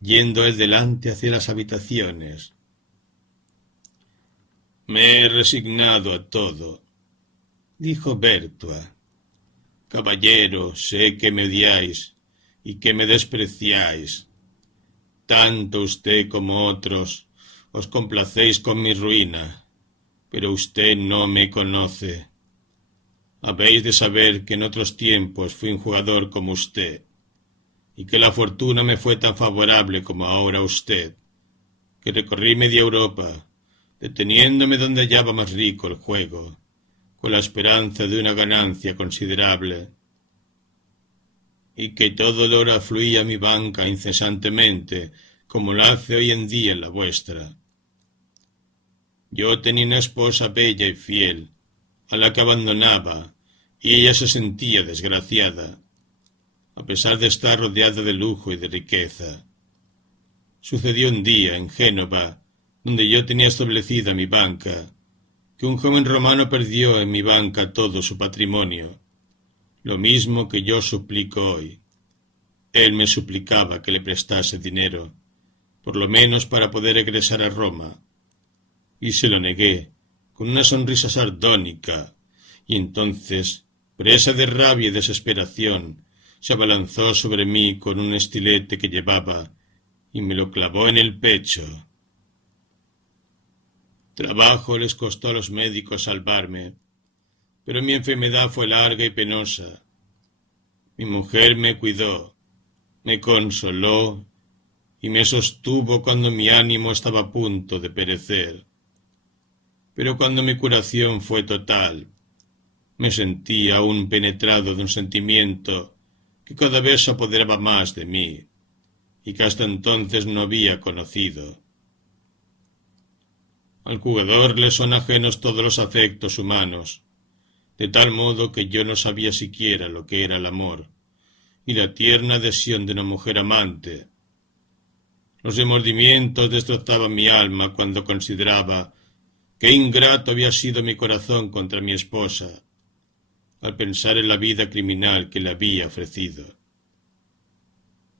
yendo él delante hacia las habitaciones. Me he resignado a todo, dijo Bertua. Caballero, sé que me odiáis y que me despreciáis. Tanto usted como otros os complacéis con mi ruina, pero usted no me conoce. Habéis de saber que en otros tiempos fui un jugador como usted, y que la fortuna me fue tan favorable como ahora usted, que recorrí media Europa, deteniéndome donde hallaba más rico el juego, con la esperanza de una ganancia considerable, y que todo el oro afluía a mi banca incesantemente, como lo hace hoy en día en la vuestra. Yo tenía una esposa bella y fiel, a la que abandonaba, y ella se sentía desgraciada, a pesar de estar rodeada de lujo y de riqueza. Sucedió un día en Génova, donde yo tenía establecida mi banca, que un joven romano perdió en mi banca todo su patrimonio, lo mismo que yo suplico hoy. Él me suplicaba que le prestase dinero, por lo menos para poder regresar a Roma, y se lo negué, con una sonrisa sardónica, y entonces, presa de rabia y desesperación, se abalanzó sobre mí con un estilete que llevaba, y me lo clavó en el pecho. Trabajo les costó a los médicos salvarme, pero mi enfermedad fue larga y penosa. Mi mujer me cuidó, me consoló y me sostuvo cuando mi ánimo estaba a punto de perecer. Pero cuando mi curación fue total, me sentí aún penetrado de un sentimiento que cada vez se apoderaba más de mí y que hasta entonces no había conocido. Al jugador le son ajenos todos los afectos humanos, de tal modo que yo no sabía siquiera lo que era el amor y la tierna adhesión de una mujer amante. Los remordimientos destrozaban mi alma cuando consideraba qué ingrato había sido mi corazón contra mi esposa, al pensar en la vida criminal que le había ofrecido.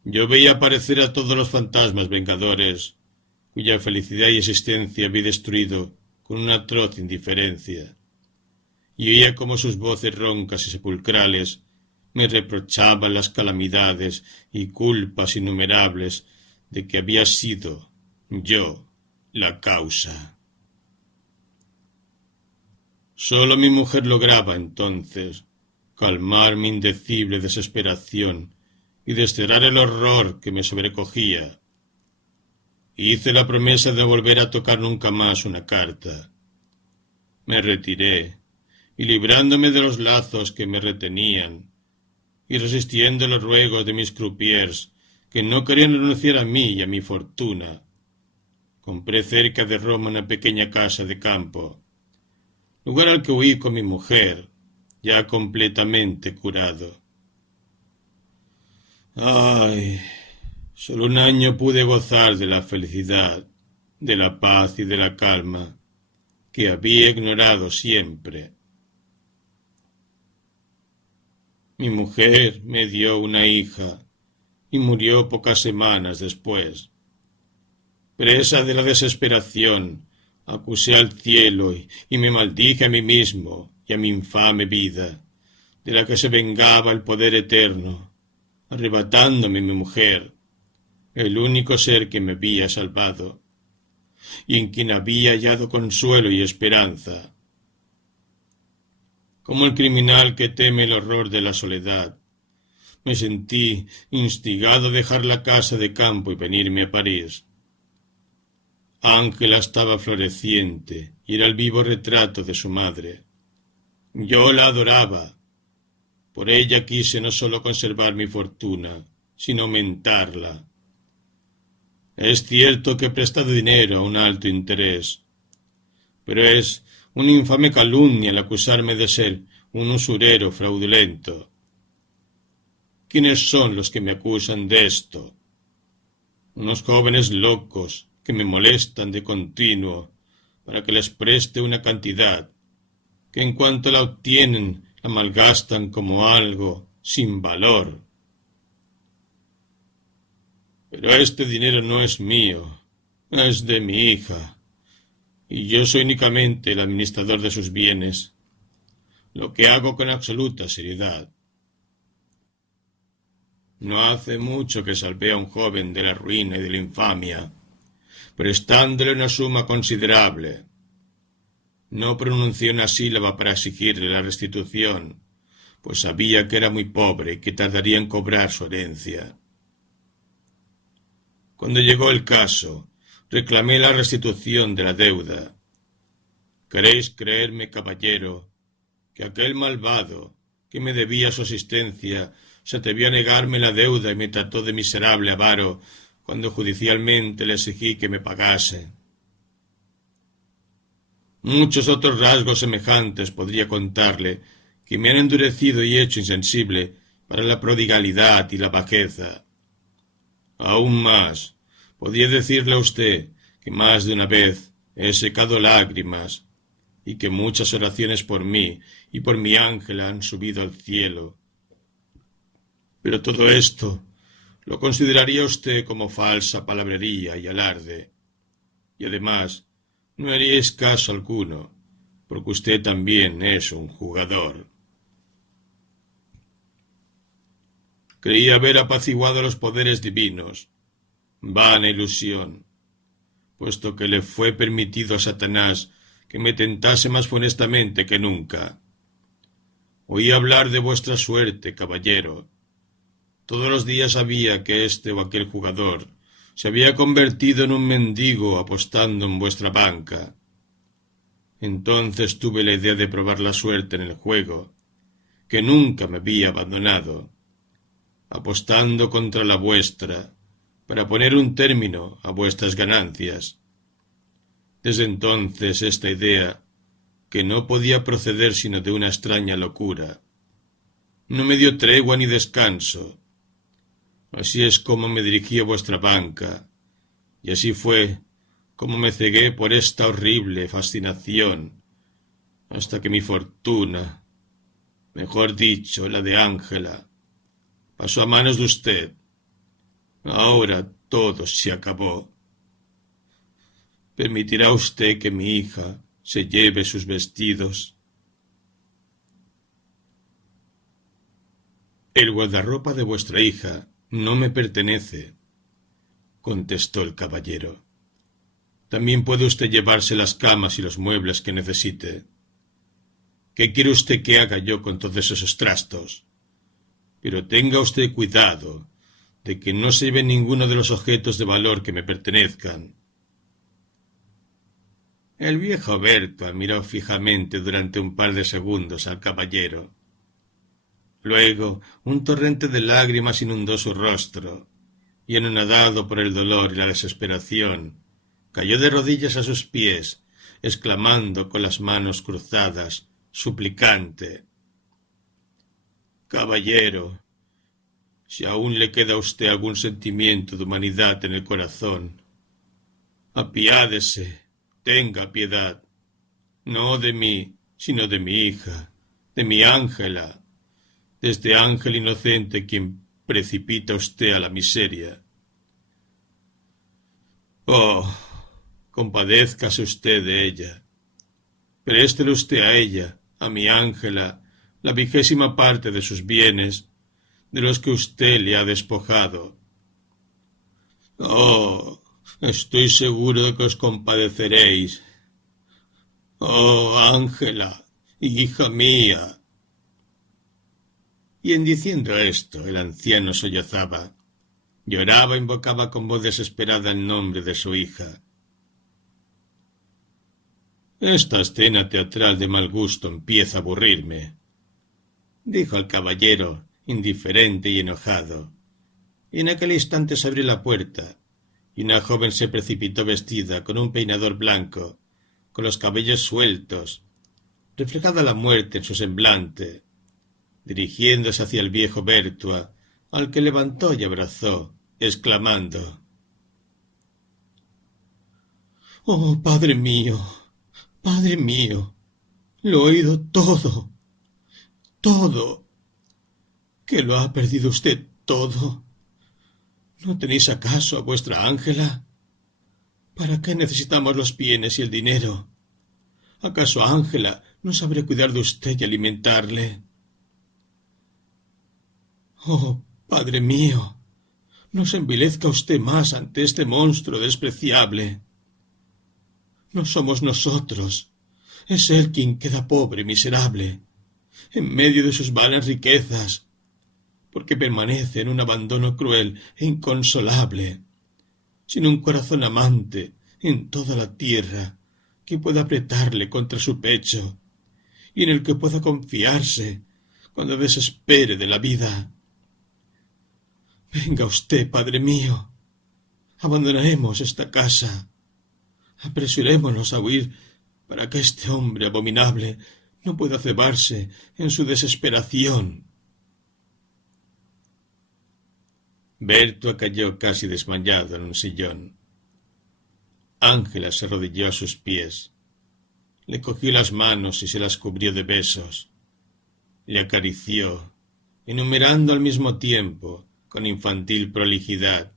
Yo veía aparecer a todos los fantasmas vengadores, cuya felicidad y existencia había destruido con una atroz indiferencia, y oía como sus voces roncas y sepulcrales me reprochaban las calamidades y culpas innumerables de que había sido yo la causa. Sólo mi mujer lograba entonces calmar mi indecible desesperación y desterrar el horror que me sobrecogía. Hice la promesa de volver a tocar nunca más una carta. Me retiré, y librándome de los lazos que me retenían, y resistiendo los ruegos de mis croupiers, que no querían renunciar a mí y a mi fortuna, compré cerca de Roma una pequeña casa de campo, lugar al que huí con mi mujer, ya completamente curado. Ay, solo un año pude gozar de la felicidad, de la paz y de la calma que había ignorado siempre. Mi mujer me dio una hija y murió pocas semanas después. Presa de la desesperación, acusé al cielo y me maldije a mí mismo y a mi infame vida, de la que se vengaba el poder eterno, arrebatándome mi mujer, el único ser que me había salvado, y en quien había hallado consuelo y esperanza. Como el criminal que teme el horror de la soledad, me sentí instigado a dejar la casa de campo y venirme a París. Ángela estaba floreciente y era el vivo retrato de su madre. Yo la adoraba. Por ella quise no solo conservar mi fortuna, sino aumentarla. Es cierto que he prestado dinero a un alto interés, pero es una infame calumnia el acusarme de ser un usurero fraudulento. ¿Quiénes son los que me acusan de esto? Unos jóvenes locos que me molestan de continuo para que les preste una cantidad, que en cuanto la obtienen la malgastan como algo sin valor. Pero este dinero no es mío, es de mi hija, y yo soy únicamente el administrador de sus bienes, lo que hago con absoluta seriedad. No hace mucho que salvé a un joven de la ruina y de la infamia, prestándole una suma considerable. No pronuncié una sílaba para exigirle la restitución, pues sabía que era muy pobre y que tardaría en cobrar su herencia. Cuando llegó el caso, reclamé la restitución de la deuda. ¿Queréis creerme, caballero, que aquel malvado que me debía su asistencia se atrevió a negarme la deuda y me trató de miserable avaro cuando judicialmente le exigí que me pagase? Muchos otros rasgos semejantes podría contarle que me han endurecido y hecho insensible para la prodigalidad y la bajeza. Aún más, podría decirle a usted que más de una vez he secado lágrimas y que muchas oraciones por mí y por mi Ángela han subido al cielo. Pero todo esto lo consideraría usted como falsa palabrería y alarde. Y además, no haríais caso alguno, porque usted también es un jugador. Creía haber apaciguado los poderes divinos. Vana ilusión, puesto que le fue permitido a Satanás que me tentase más funestamente que nunca. Oí hablar de vuestra suerte, caballero. Todos los días sabía que este o aquel jugador se había convertido en un mendigo apostando en vuestra banca. Entonces tuve la idea de probar la suerte en el juego, que nunca me había abandonado, apostando contra la vuestra, para poner un término a vuestras ganancias. Desde entonces esta idea, que no podía proceder sino de una extraña locura, no me dio tregua ni descanso. Así es como me dirigí a vuestra banca, y así fue como me cegué por esta horrible fascinación, hasta que mi fortuna, mejor dicho, la de Ángela, pasó a manos de usted. Ahora todo se acabó. ¿Permitirá usted que mi hija se lleve sus vestidos? El guardarropa de vuestra hija no me pertenece, contestó el caballero. También puede usted llevarse las camas y los muebles que necesite. ¿Qué quiere usted que haga yo con todos esos trastos? Pero tenga usted cuidado de que no se lleve ninguno de los objetos de valor que me pertenezcan. El viejo Berto miró fijamente durante un par de segundos al caballero. Luego un torrente de lágrimas inundó su rostro, y anonadado por el dolor y la desesperación, cayó de rodillas a sus pies, exclamando con las manos cruzadas, suplicante: «Caballero, si aún le queda a usted algún sentimiento de humanidad en el corazón, apiádese, tenga piedad, no de mí, sino de mi hija, de mi Ángela, de este ángel inocente quien precipita a usted a la miseria. Oh, compadézcase usted de ella, préstele usted a ella, a mi Ángela, la 20ª parte de sus bienes, de los que usted le ha despojado. Oh, estoy seguro de que os compadeceréis. Oh, Ángela, hija mía». Y en diciendo esto, el anciano sollozaba, lloraba e invocaba con voz desesperada el nombre de su hija. «Esta escena teatral de mal gusto empieza a aburrirme», dijo el caballero, indiferente y enojado. Y en aquel instante se abrió la puerta, y una joven se precipitó vestida con un peinador blanco, con los cabellos sueltos, reflejada la muerte en su semblante, dirigiéndose hacia el viejo Bertua, al que levantó y abrazó, exclamando: «Oh, padre mío, lo he oído todo, todo. ¿Que lo ha perdido usted todo? ¿No tenéis acaso a vuestra Ángela? ¿Para qué necesitamos los bienes y el dinero? ¿Acaso Ángela no sabrá cuidar de usted y alimentarle? Oh, padre mío, no se envilezca usted más ante este monstruo despreciable. No somos nosotros, es él quien queda pobre y miserable, en medio de sus vanas riquezas, porque permanece en un abandono cruel e inconsolable, sin un corazón amante en toda la tierra que pueda apretarle contra su pecho y en el que pueda confiarse cuando desespere de la vida. Venga usted, padre mío, abandonaremos esta casa, apresurémonos a huir para que este hombre abominable no pueda cebarse en su desesperación». Berto cayó casi desmayado en un sillón. Ángela se arrodilló a sus pies, le cogió las manos y se las cubrió de besos, le acarició, enumerando al mismo tiempo, con infantil prolijidad,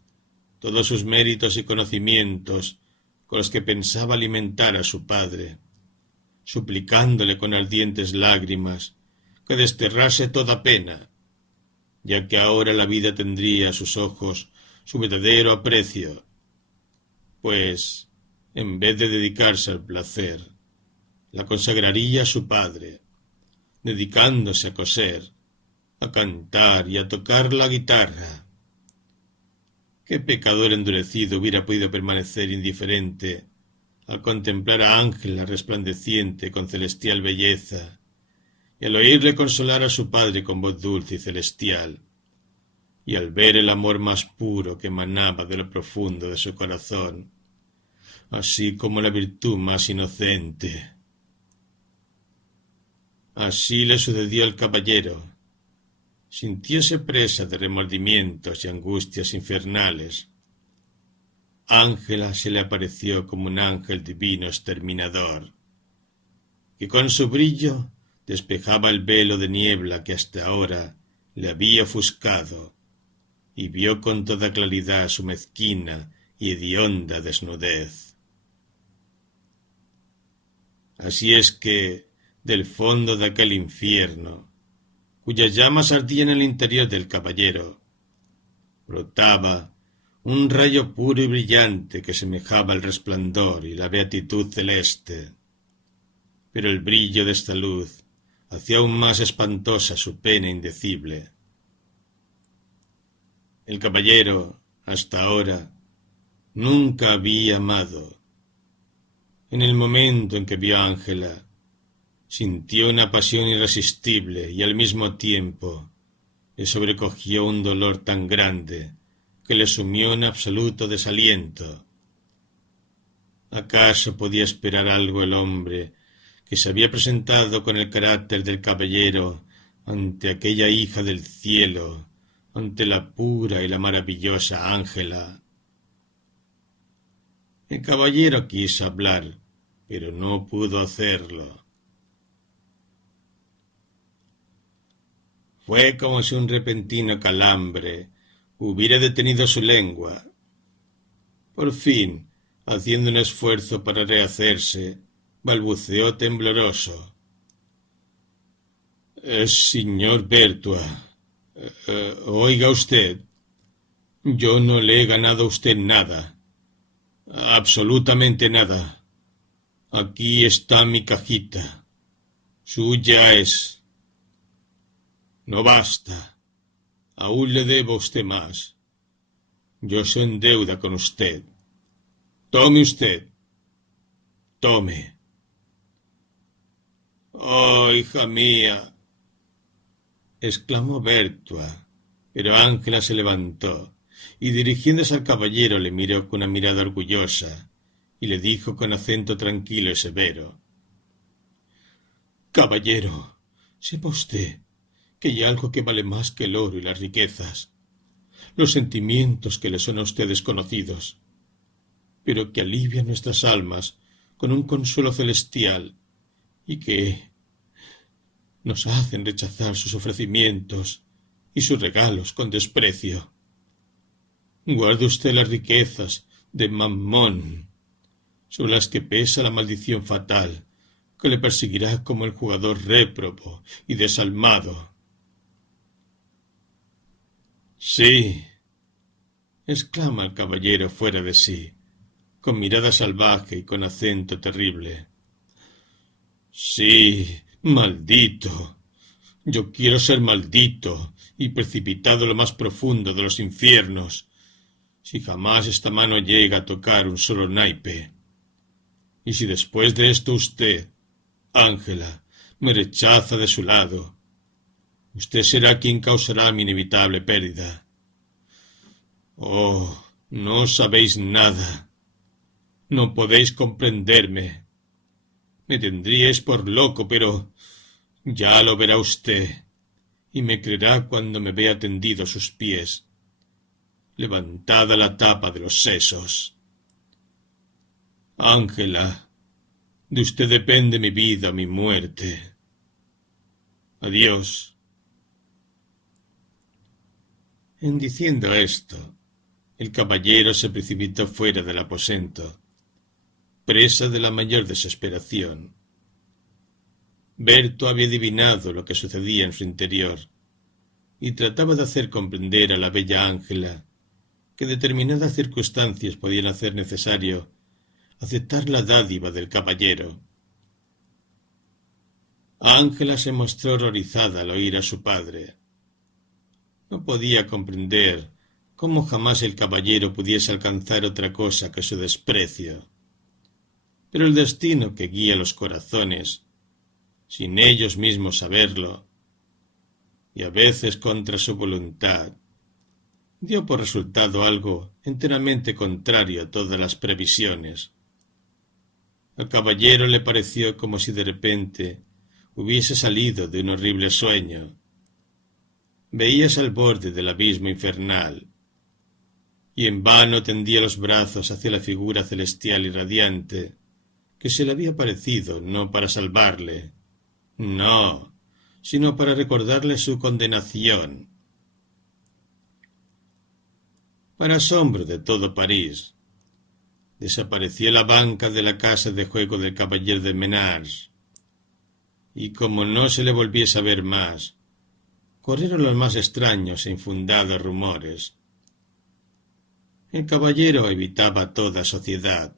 todos sus méritos y conocimientos con los que pensaba alimentar a su padre, suplicándole con ardientes lágrimas que desterrase toda pena, ya que ahora la vida tendría a sus ojos su verdadero aprecio, pues, en vez de dedicarse al placer, la consagraría a su padre, dedicándose a coser, a cantar y a tocar la guitarra. ¿Qué pecador endurecido hubiera podido permanecer indiferente al contemplar a Ángela resplandeciente con celestial belleza y al oírle consolar a su padre con voz dulce y celestial, y al ver el amor más puro que emanaba de lo profundo de su corazón, así como la virtud más inocente? Así le sucedió al caballero. Sintióse presa de remordimientos y angustias infernales. Ángela se le apareció como un ángel divino exterminador, que con su brillo despejaba el velo de niebla que hasta ahora le había ofuscado, y vio con toda claridad su mezquina y hedionda desnudez. Así es que, del fondo de aquel infierno, cuyas llamas ardían en el interior del caballero, brotaba un rayo puro y brillante que semejaba el resplandor y la beatitud celeste. Pero el brillo de esta luz hacía aún más espantosa su pena indecible. El caballero, hasta ahora, nunca había amado. En el momento en que vio a Ángela, sintió una pasión irresistible y al mismo tiempo le sobrecogió un dolor tan grande que le sumió en absoluto desaliento. ¿Acaso podía esperar algo el hombre que se había presentado con el carácter del caballero ante aquella hija del cielo, ante la pura y la maravillosa Ángela? El caballero quiso hablar, pero no pudo hacerlo. Fue como si un repentino calambre hubiera detenido su lengua. Por fin, haciendo un esfuerzo para rehacerse, balbuceó tembloroso: Señor Bertua, oiga usted, yo no le he ganado a usted nada, absolutamente nada. Aquí está mi cajita, suya es. No basta, aún le debo a usted más. Yo soy en deuda con usted. Tome usted, tome. Oh, hija mía, exclamó Bertua, pero Ángela se levantó y dirigiéndose al caballero le miró con una mirada orgullosa y le dijo con acento tranquilo y severo: Caballero, sepa usted que hay algo que vale más que el oro y las riquezas, los sentimientos que le son a usted desconocidos, pero que alivian nuestras almas con un consuelo celestial y que nos hacen rechazar sus ofrecimientos y sus regalos con desprecio. Guarde usted las riquezas de Mammón, sobre las que pesa la maldición fatal que le perseguirá como el jugador réprobo y desalmado. Sí, exclama el caballero fuera de sí, con mirada salvaje y con acento terrible. Sí, maldito. Yo quiero ser maldito y precipitado a lo más profundo de los infiernos, si jamás esta mano llega a tocar un solo naipe. Y si después de esto usted, Ángela, me rechaza de su lado, usted será quien causará mi inevitable pérdida. Oh, no sabéis nada. No podéis comprenderme. Me tendríais por loco, pero ya lo verá usted, y me creerá cuando me vea tendido a sus pies, levantada la tapa de los sesos. Ángela, de usted depende mi vida, mi muerte. Adiós. En diciendo esto, el caballero se precipitó fuera del aposento, presa de la mayor desesperación. Berto había adivinado lo que sucedía en su interior y trataba de hacer comprender a la bella Ángela que determinadas circunstancias podían hacer necesario aceptar la dádiva del caballero. Ángela se mostró horrorizada al oír a su padre. No podía comprender cómo jamás el caballero pudiese alcanzar otra cosa que su desprecio. Pero el destino que guía los corazones, sin ellos mismos saberlo, y a veces contra su voluntad, dio por resultado algo enteramente contrario a todas las previsiones. Al caballero le pareció como si de repente hubiese salido de un horrible sueño. Veíase al borde del abismo infernal, y en vano tendía los brazos hacia la figura celestial y radiante, que se le había parecido no para salvarle, no, sino para recordarle su condenación. Para asombro de todo París, desapareció la banca de la casa de juego del caballero de Menars, y como no se le volviese a ver más, corrieron los más extraños e infundados rumores. El caballero evitaba toda sociedad,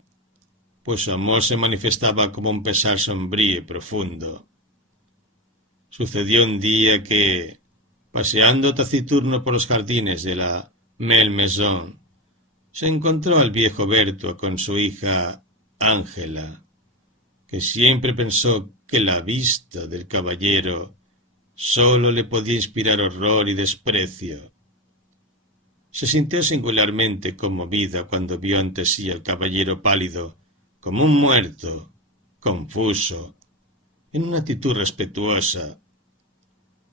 pues su amor se manifestaba como un pesar sombrío y profundo. Sucedió un día que, paseando taciturno por los jardines de la Malmaison, se encontró al viejo Berthois con su hija Ángela, que siempre pensó que la vista del caballero sólo le podía inspirar horror y desprecio. Se sintió singularmente conmovida cuando vio ante sí al caballero pálido, como un muerto, confuso, en una actitud respetuosa,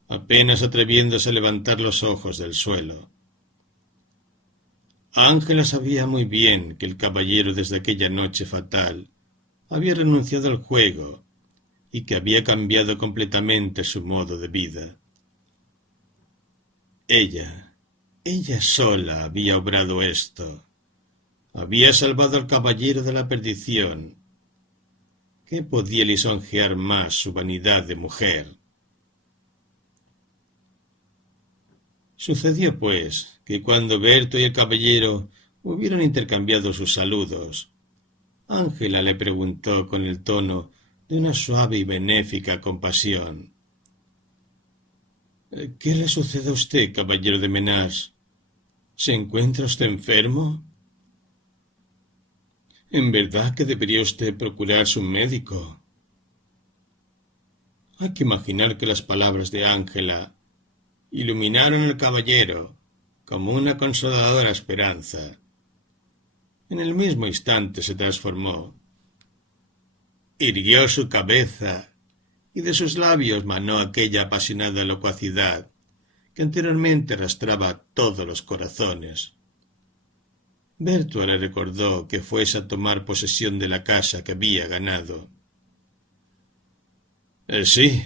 apenas atreviéndose a levantar los ojos del suelo. Ángela sabía muy bien que el caballero desde aquella noche fatal había renunciado al juego y que había cambiado completamente su modo de vida. Ella sola había obrado esto. Había salvado al caballero de la perdición. ¿Qué podía lisonjear más su vanidad de mujer? Sucedió, pues, que cuando Berto y el caballero hubieron intercambiado sus saludos, Ángela le preguntó con el tono de una suave y benéfica compasión: ¿Qué le sucede a usted, caballero de Menars? ¿Se encuentra usted enfermo? ¿En verdad que debería usted procurarse un médico? Hay que imaginar que las palabras de Ángela iluminaron al caballero como una consoladora esperanza. En el mismo instante se transformó. Irguió su cabeza y de sus labios manó aquella apasionada locuacidad que anteriormente arrastraba todos los corazones. Berthois le recordó que fuese a tomar posesión de la casa que había ganado. Sí,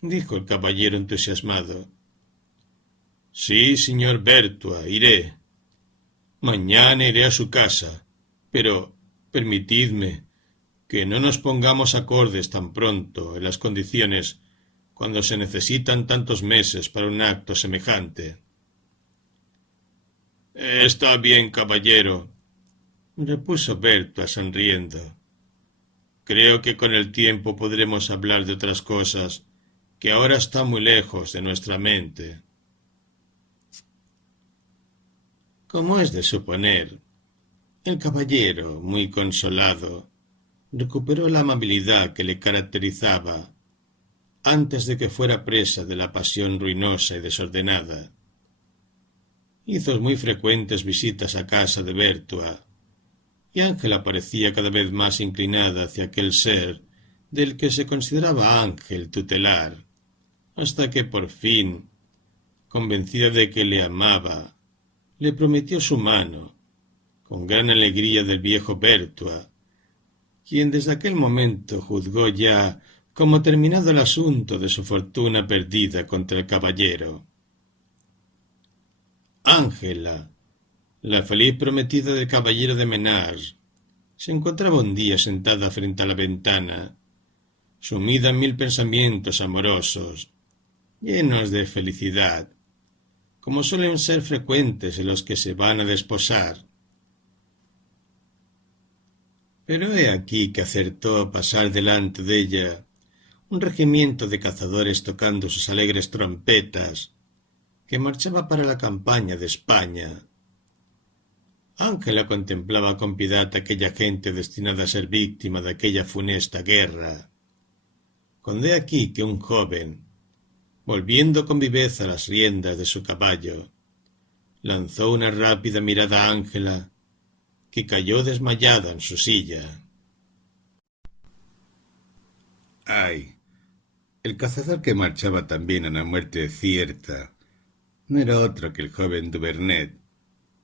dijo el caballero entusiasmado. Sí, señor Berthois, iré. Mañana iré a su casa, pero permitidme que no nos pongamos acordes tan pronto en las condiciones cuando se necesitan tantos meses para un acto semejante. Está bien, caballero, repuso Berthois sonriendo. Creo que con el tiempo podremos hablar de otras cosas que ahora están muy lejos de nuestra mente. Como es de suponer, el caballero, muy consolado, recuperó la amabilidad que le caracterizaba antes de que fuera presa de la pasión ruinosa y desordenada. Hizo muy frecuentes visitas a casa de Berthois, y Ángela parecía cada vez más inclinada hacia aquel ser del que se consideraba ángel tutelar, hasta que por fin, convencida de que le amaba, le prometió su mano, con gran alegría del viejo Berthois, quien desde aquel momento juzgó ya como terminado el asunto de su fortuna perdida contra el caballero. Ángela, la feliz prometida del caballero de Menars, se encontraba un día sentada frente a la ventana, sumida en 1000 pensamientos amorosos, llenos de felicidad, como suelen ser frecuentes en los que se van a desposar. Pero he aquí que acertó a pasar delante de ella un regimiento de cazadores tocando sus alegres trompetas, que marchaba para la campaña de España. Ángela contemplaba con piedad aquella gente destinada a ser víctima de aquella funesta guerra, cuando he aquí que un joven, volviendo con viveza las riendas de su caballo, lanzó una rápida mirada a Ángela, que cayó desmayada en su silla. ¡Ay! El cazador que marchaba también a la muerte cierta no era otro que el joven Duvernet,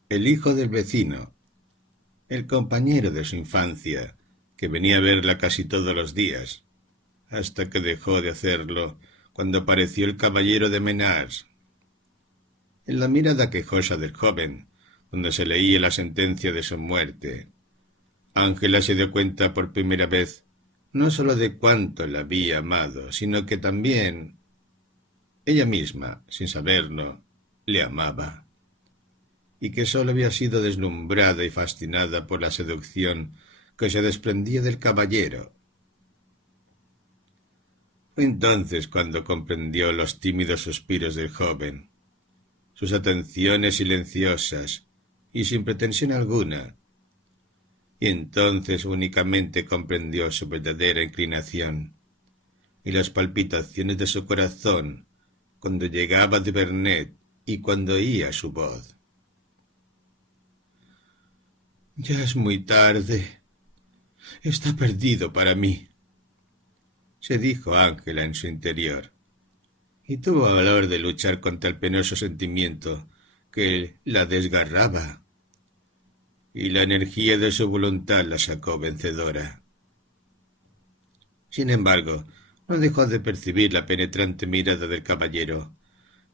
el hijo del vecino, el compañero de su infancia, que venía a verla casi todos los días, hasta que dejó de hacerlo cuando apareció el caballero de Menars. En la mirada quejosa del joven, donde se leía la sentencia de su muerte, Ángela se dio cuenta por primera vez no sólo de cuánto la había amado, sino que también ella misma, sin saberlo, le amaba, y que sólo había sido deslumbrada y fascinada por la seducción que se desprendía del caballero. Fue entonces cuando comprendió los tímidos suspiros del joven, sus atenciones silenciosas y sin pretensión alguna, y entonces únicamente comprendió su verdadera inclinación y las palpitaciones de su corazón cuando llegaba Duvernet y cuando oía su voz. «Ya es muy tarde. Está perdido para mí», se dijo Ángela en su interior, y tuvo valor de luchar contra el penoso sentimiento que la desgarraba, y la energía de su voluntad la sacó vencedora. Sin embargo, no dejó de percibir la penetrante mirada del caballero,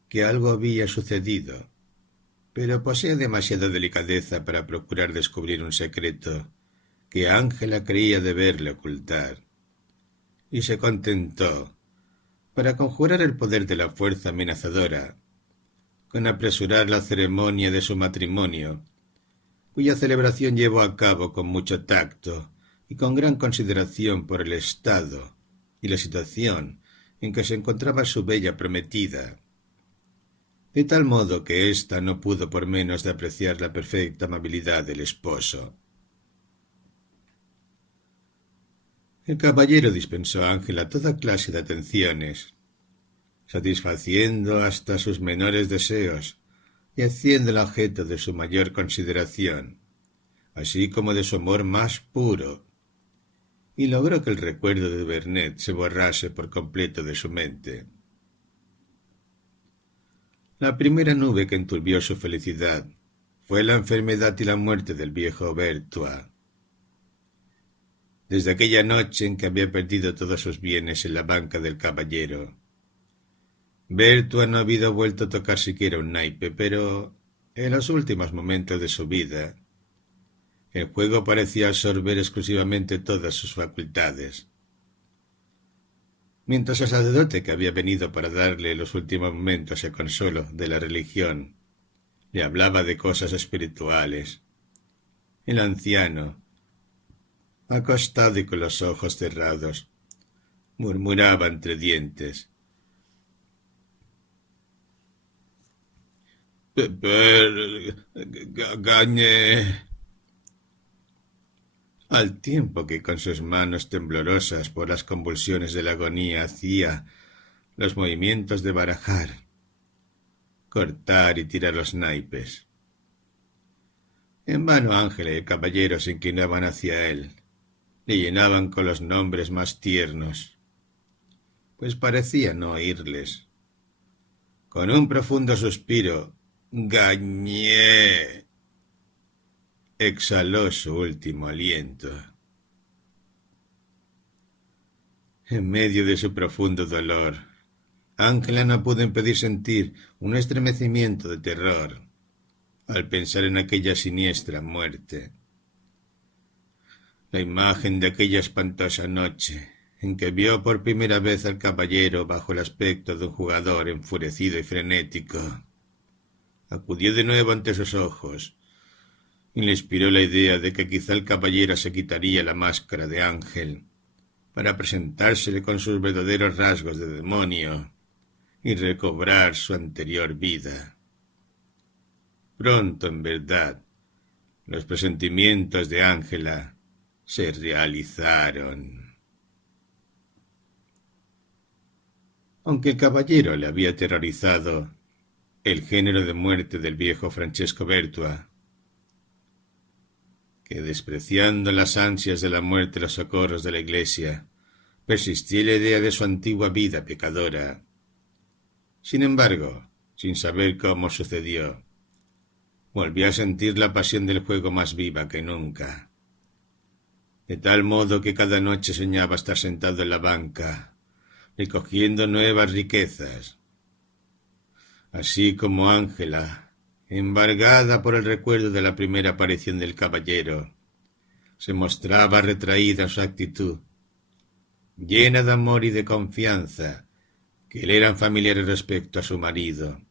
que algo había sucedido, pero posee demasiada delicadeza para procurar descubrir un secreto que Ángela creía deberle ocultar, y se contentó, para conjurar el poder de la fuerza amenazadora, con apresurar la ceremonia de su matrimonio, cuya celebración llevó a cabo con mucho tacto y con gran consideración por el estado y la situación en que se encontraba su bella prometida, de tal modo que ésta no pudo por menos de apreciar la perfecta amabilidad del esposo. El caballero dispensó a Ángela toda clase de atenciones, satisfaciendo hasta sus menores deseos y haciéndola objeto de su mayor consideración, así como de su amor más puro, y logró que el recuerdo de Vernet se borrase por completo de su mente. La primera nube que enturbió su felicidad fue la enfermedad y la muerte del viejo Berthois. Desde aquella noche en que había perdido todos sus bienes en la banca del caballero, Berthois no había vuelto a tocar siquiera un naipe, pero en los últimos momentos de su vida, el juego parecía absorber exclusivamente todas sus facultades. Mientras el sacerdote que había venido para darle los últimos momentos el consuelo de la religión le hablaba de cosas espirituales, el anciano, acostado y con los ojos cerrados, murmuraba entre dientes: «Gagne», al tiempo que con sus manos temblorosas por las convulsiones de la agonía hacía los movimientos de barajar, cortar y tirar los naipes. En vano Ángela y el caballero se inclinaban hacia él, le llenaban con los nombres más tiernos, pues parecía no oírles. Con un profundo suspiro, «Gagné», exhaló su último aliento. En medio de su profundo dolor, Ángela no pudo impedir sentir un estremecimiento de terror al pensar en aquella siniestra muerte. La imagen de aquella espantosa noche en que vio por primera vez al caballero bajo el aspecto de un jugador enfurecido y frenético acudió de nuevo ante sus ojos, y le inspiró la idea de que quizá el caballero se quitaría la máscara de ángel para presentársele con sus verdaderos rasgos de demonio y recobrar su anterior vida. Pronto, en verdad, los presentimientos de Ángela se realizaron. Aunque el caballero le había aterrorizado el género de muerte del viejo Francesco Bertua, que despreciando las ansias de la muerte y los socorros de la Iglesia, persistía la idea de su antigua vida pecadora. Sin embargo, sin saber cómo sucedió, volvió a sentir la pasión del juego más viva que nunca, de tal modo que cada noche soñaba estar sentado en la banca, recogiendo nuevas riquezas, así como Ángela, embargada por el recuerdo de la primera aparición del caballero, se mostraba retraída en su actitud, llena de amor y de confianza, que le eran familiares respecto a su marido.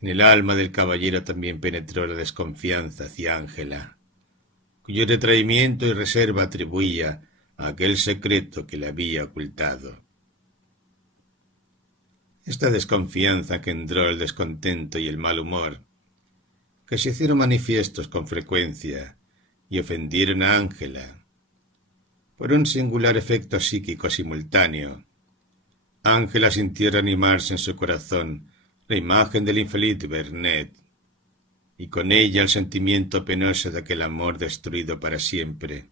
En el alma del caballero también penetró la desconfianza hacia Ángela, cuyo retraimiento y reserva atribuía a aquel secreto que le había ocultado. Esta desconfianza engendró el descontento y el mal humor, que se hicieron manifiestos con frecuencia y ofendieron a Ángela. Por un singular efecto psíquico simultáneo, Ángela sintió reanimarse en su corazón la imagen del infeliz Vernet, y con ella el sentimiento penoso de aquel amor destruido para siempre,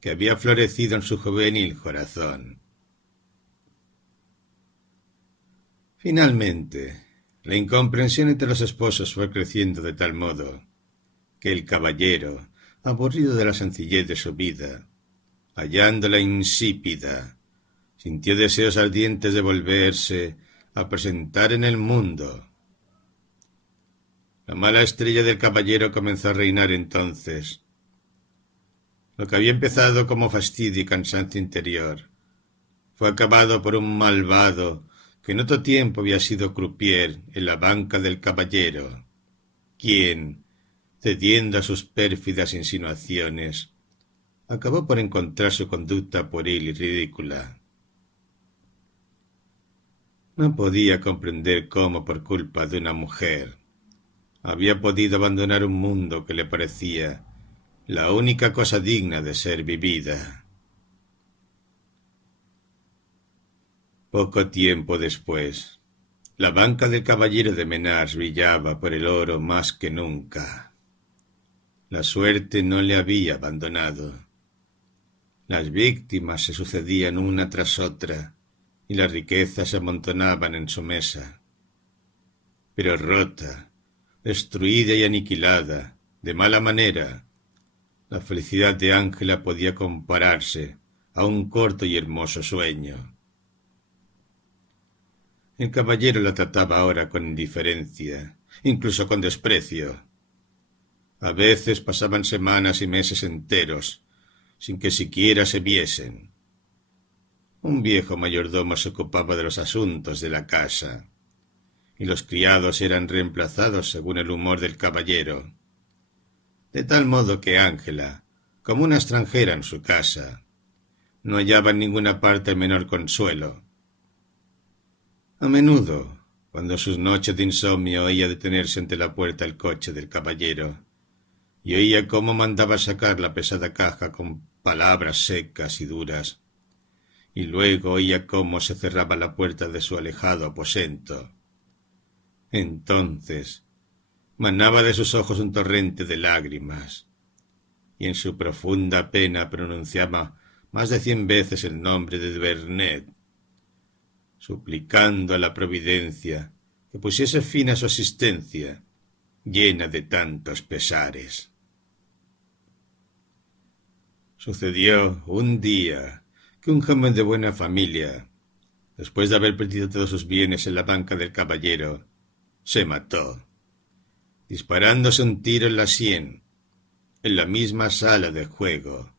que había florecido en su juvenil corazón. Finalmente, la incomprensión entre los esposos fue creciendo de tal modo que el caballero, aburrido de la sencillez de su vida, hallándola insípida, sintió deseos ardientes de volverse a presentar en el mundo. La mala estrella del caballero comenzó a reinar entonces. Lo que había empezado como fastidio y cansancio interior fue acabado por un malvado que en otro tiempo había sido croupier en la banca del caballero, quien, cediendo a sus pérfidas insinuaciones, acabó por encontrar su conducta pueril y ridícula. No podía comprender cómo, por culpa de una mujer, había podido abandonar un mundo que le parecía la única cosa digna de ser vivida. Poco tiempo después, la banca del caballero de Menars brillaba por el oro más que nunca. La suerte no le había abandonado. Las víctimas se sucedían una tras otra, y las riquezas se amontonaban en su mesa. Pero rota, destruida y aniquilada, de mala manera, la felicidad de Ángela podía compararse a un corto y hermoso sueño. El caballero la trataba ahora con indiferencia, incluso con desprecio. A veces pasaban semanas y meses enteros sin que siquiera se viesen. Un viejo mayordomo se ocupaba de los asuntos de la casa, y los criados eran reemplazados según el humor del caballero, de tal modo que Ángela, como una extranjera en su casa, no hallaba en ninguna parte el menor consuelo. A menudo, cuando sus noches de insomnio oía detenerse ante la puerta el coche del caballero, y oía cómo mandaba sacar la pesada caja con palabras secas y duras, y luego oía cómo se cerraba la puerta de su alejado aposento. Entonces manaba de sus ojos un torrente de lágrimas, y en su profunda pena pronunciaba más de 100 veces el nombre de Vernet, suplicando a la providencia que pusiese fin a su existencia, llena de tantos pesares. Sucedió un día que un joven de buena familia, después de haber perdido todos sus bienes en la banca del caballero, se mató, disparándose un tiro en la sien, en la misma sala de juego,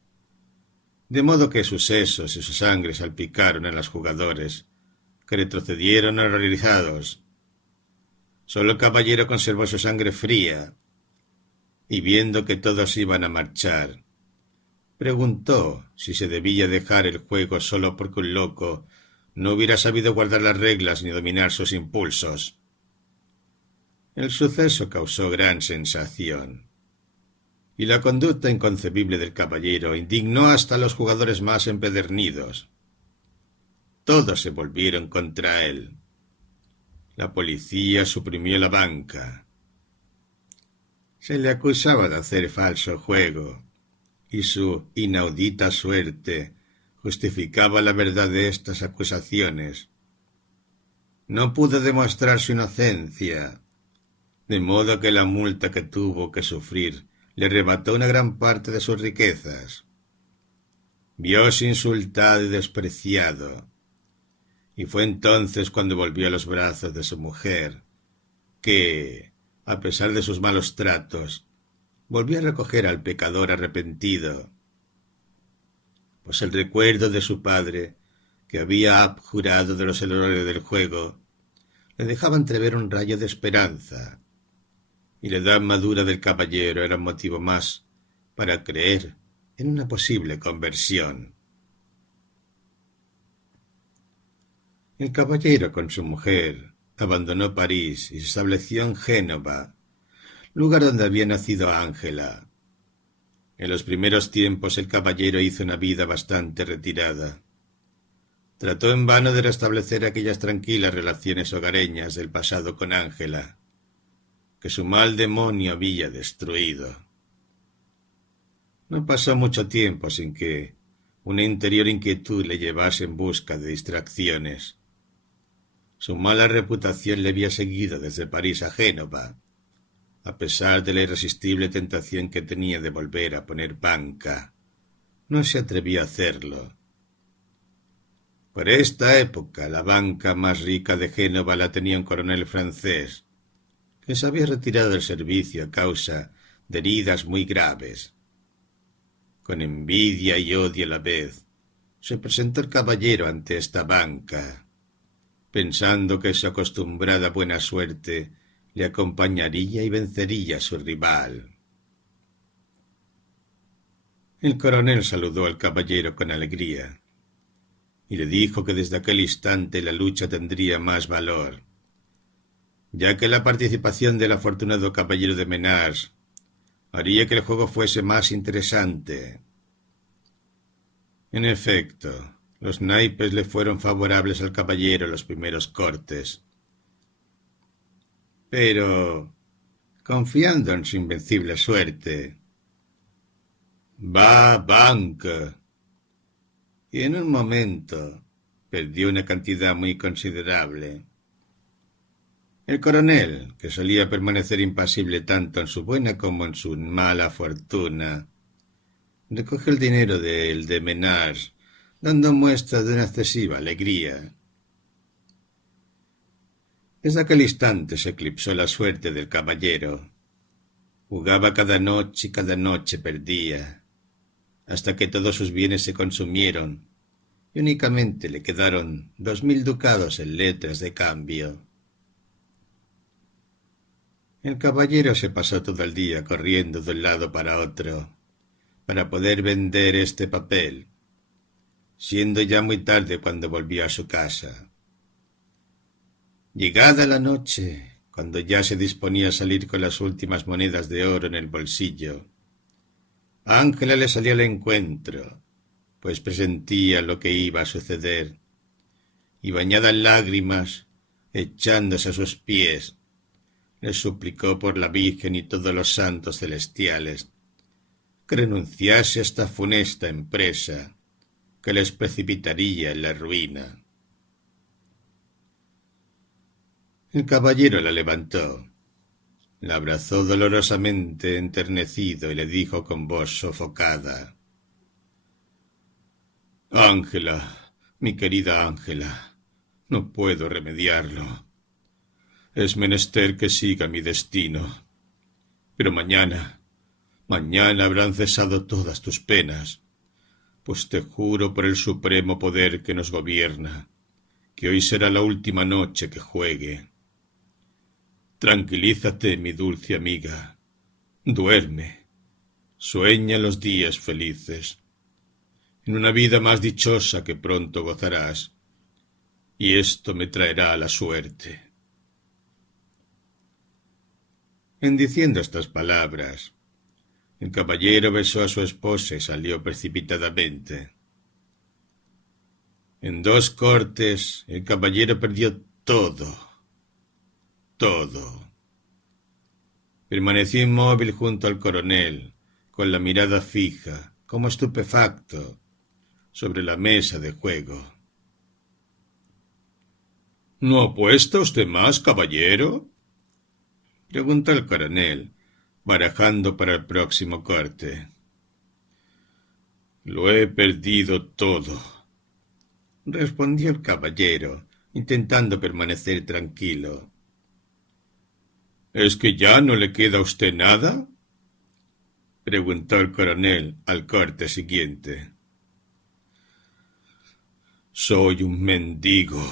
de modo que sus sesos y su sangre salpicaron a los jugadores, que retrocedieron horrorizados. Solo el caballero conservó su sangre fría, y viendo que todos iban a marchar, Preguntó si se debía dejar el juego solo porque un loco no hubiera sabido guardar las reglas ni dominar sus impulsos. El suceso causó gran sensación, y la conducta inconcebible del caballero indignó hasta a los jugadores más empedernidos. Todos se volvieron contra él. La policía suprimió la banca. Se le acusaba de hacer falso juego, y su inaudita suerte justificaba la verdad de estas acusaciones. No pudo demostrar su inocencia, de modo que la multa que tuvo que sufrir le arrebató una gran parte de sus riquezas. Vióse insultado y despreciado, y fue entonces cuando volvió a los brazos de su mujer, que, a pesar de sus malos tratos, volvió a recoger al pecador arrepentido, pues el recuerdo de su padre, que había abjurado de los errores del juego, le dejaba entrever un rayo de esperanza, y la edad madura del caballero era un motivo más para creer en una posible conversión. El caballero con su mujer abandonó París y se estableció en Génova, lugar donde había nacido Ángela. En los primeros tiempos el caballero hizo una vida bastante retirada. Trató en vano de restablecer aquellas tranquilas relaciones hogareñas del pasado con Ángela, que su mal demonio había destruido. No pasó mucho tiempo sin que una interior inquietud le llevase en busca de distracciones. Su mala reputación le había seguido desde París a Génova, a pesar de la irresistible tentación que tenía de volver a poner banca. No se atrevió a hacerlo. Por esta época la banca más rica de Génova la tenía un coronel francés, que se había retirado del servicio a causa de heridas muy graves. Con envidia y odio a la vez, se presentó el caballero ante esta banca, pensando que su acostumbrada buena suerte le acompañaría y vencería a su rival. El coronel saludó al caballero con alegría y le dijo que desde aquel instante la lucha tendría más valor, ya que la participación del afortunado caballero de Menars haría que el juego fuese más interesante. En efecto, los naipes le fueron favorables al caballero en los primeros cortes, pero, confiando en su invencible suerte, va banca, y en un momento perdió una cantidad muy considerable. El coronel, que solía permanecer impasible tanto en su buena como en su mala fortuna, recogió el dinero de Menars, dando muestras de una excesiva alegría. Desde aquel instante se eclipsó la suerte del caballero. Jugaba cada noche y cada noche perdía, hasta que todos sus bienes se consumieron y únicamente le quedaron 2000 ducados en letras de cambio. El caballero se pasó todo el día corriendo de un lado para otro para poder vender este papel, siendo ya muy tarde cuando volvió a su casa. Llegada la noche, cuando ya se disponía a salir con las últimas monedas de oro en el bolsillo, Ángela le salió al encuentro, pues presentía lo que iba a suceder, y bañada en lágrimas, echándose a sus pies, le suplicó por la Virgen y todos los santos celestiales que renunciase a esta funesta empresa que les precipitaría en la ruina. El caballero la levantó, la abrazó dolorosamente enternecido y le dijo con voz sofocada: «Ángela, mi querida Ángela, no puedo remediarlo. Es menester que siga mi destino. Pero mañana habrán cesado todas tus penas, pues te juro por el supremo poder que nos gobierna, que hoy será la última noche que juegue. Tranquilízate, mi dulce amiga. Duerme. Sueña los días felices. en una vida más dichosa que pronto gozarás, y esto me traerá la suerte. En diciendo estas palabras, el caballero besó a su esposa y salió precipitadamente. En 2 cortes el caballero perdió todo. Permaneció inmóvil junto al coronel, con la mirada fija, como estupefacto, sobre la mesa de juego. ¿No apuesta usted más, caballero?, preguntó el coronel, barajando para el próximo corte. Lo he perdido todo, respondió el caballero, intentando permanecer tranquilo. ¿Es que ya no le queda a usted nada?, preguntó el coronel al corte siguiente. Soy un mendigo,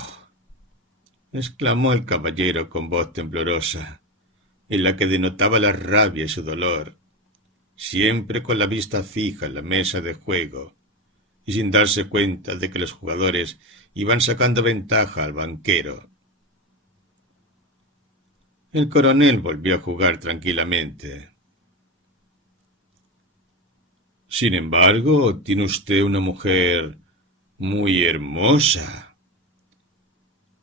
exclamó el caballero con voz temblorosa, en la que denotaba la rabia y su dolor, siempre con la vista fija en la mesa de juego, y sin darse cuenta de que los jugadores iban sacando ventaja al banquero. El coronel volvió a jugar tranquilamente. Sin embargo, tiene usted una mujer muy hermosa,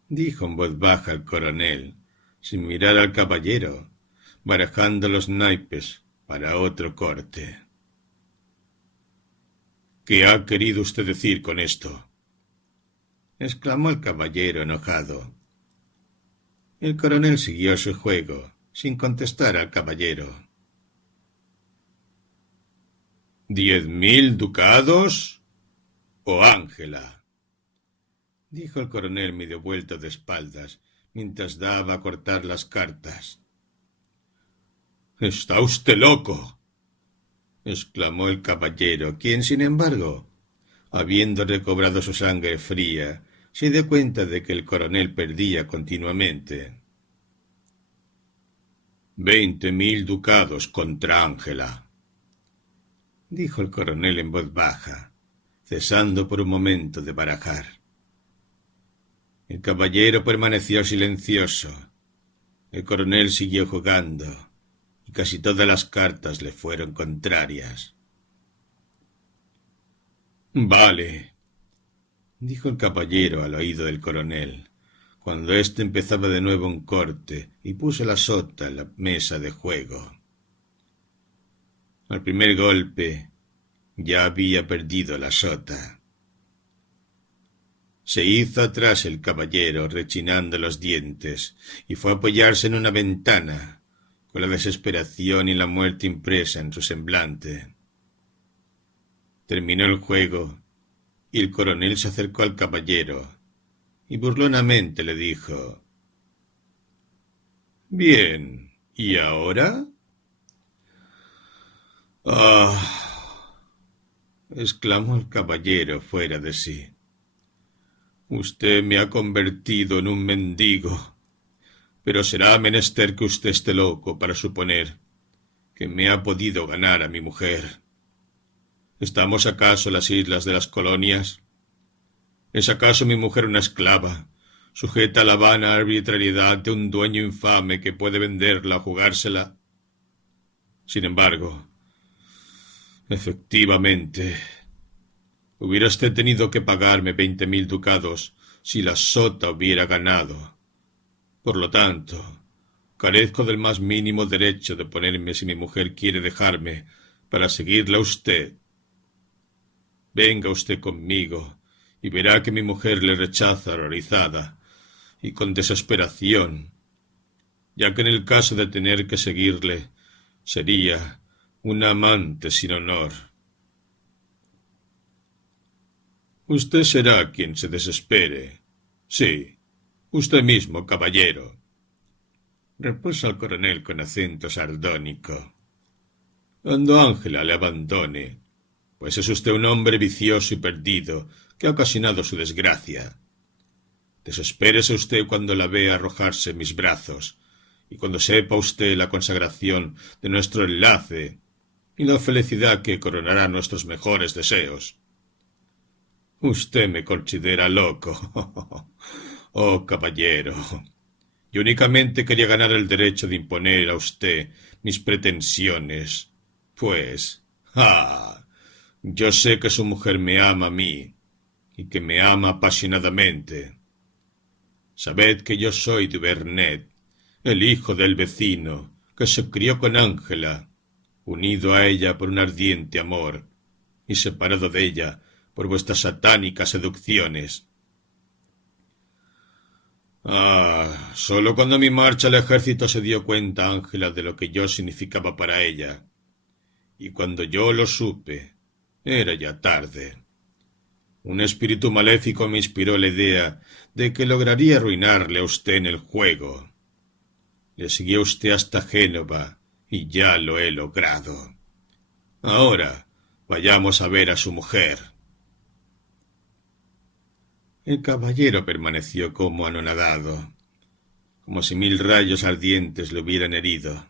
dijo en voz baja el coronel, sin mirar al caballero, barajando los naipes para otro corte. ¿Qué ha querido usted decir con esto?, exclamó el caballero enojado. El coronel siguió su juego, sin contestar al caballero. 10.000 ducados o Ángela, dijo el coronel medio vuelto de espaldas, mientras daba a cortar las cartas. —¡Está usted loco! —exclamó el caballero, quien, sin embargo, habiendo recobrado su sangre fría, se dio cuenta de que el coronel perdía continuamente. 20.000 ducados contra Ángela, dijo el coronel en voz baja, cesando por un momento de barajar. El caballero permaneció silencioso. El coronel siguió jugando, y casi todas las cartas le fueron contrarias. Vale, dijo el caballero al oído del coronel, cuando éste empezaba de nuevo un corte y puso la sota en la mesa de juego. Al primer golpe ya había perdido la sota. Se hizo atrás el caballero, rechinando los dientes, y fue a apoyarse en una ventana, con la desesperación y la muerte impresa en su semblante. Terminó el juego, y el coronel se acercó al caballero, y burlonamente le dijo: «Bien, ¿y ahora?» «Ah», exclamó el caballero fuera de sí. «Usted me ha convertido en un mendigo, pero será menester que usted esté loco para suponer que me ha podido ganar a mi mujer. ¿Estamos acaso en las islas de las colonias? ¿Es acaso mi mujer una esclava, sujeta a la vana arbitrariedad de un dueño infame que puede venderla o jugársela? Sin embargo, efectivamente, hubiera usted tenido que pagarme 20.000 ducados si la sota hubiera ganado. Por lo tanto, carezco del más mínimo derecho de oponerme si mi mujer quiere dejarme para seguirla a usted. Venga usted conmigo y verá que mi mujer le rechaza horrorizada y con desesperación, ya que en el caso de tener que seguirle, sería una amante sin honor. Usted será quien se desespere. Sí, usted mismo, caballero, repuso el coronel con acento sardónico. Cuando Ángela le abandone, pues es usted un hombre vicioso y perdido que ha ocasionado su desgracia. Desespérese usted cuando la vea arrojarse en mis brazos, y cuando sepa usted la consagración de nuestro enlace y la felicidad que coronará nuestros mejores deseos. Usted me considera loco. Oh, caballero. Yo únicamente quería ganar el derecho de imponer a usted mis pretensiones. Pues, yo sé que su mujer me ama a mí, y que me ama apasionadamente. Sabed que yo soy de Vernet, el hijo del vecino, que se crió con Ángela, unido a ella por un ardiente amor, y separado de ella por vuestras satánicas seducciones. Solo cuando mi marcha al ejército se dio cuenta Ángela de lo que yo significaba para ella. Y cuando yo lo supe, era ya tarde. Un espíritu maléfico me inspiró la idea de que lograría arruinarle a usted en el juego. Le seguí a usted hasta Génova, y ya lo he logrado. Ahora, vayamos a ver a su mujer. El caballero permaneció como anonadado, como si 1000 rayos ardientes le hubieran herido.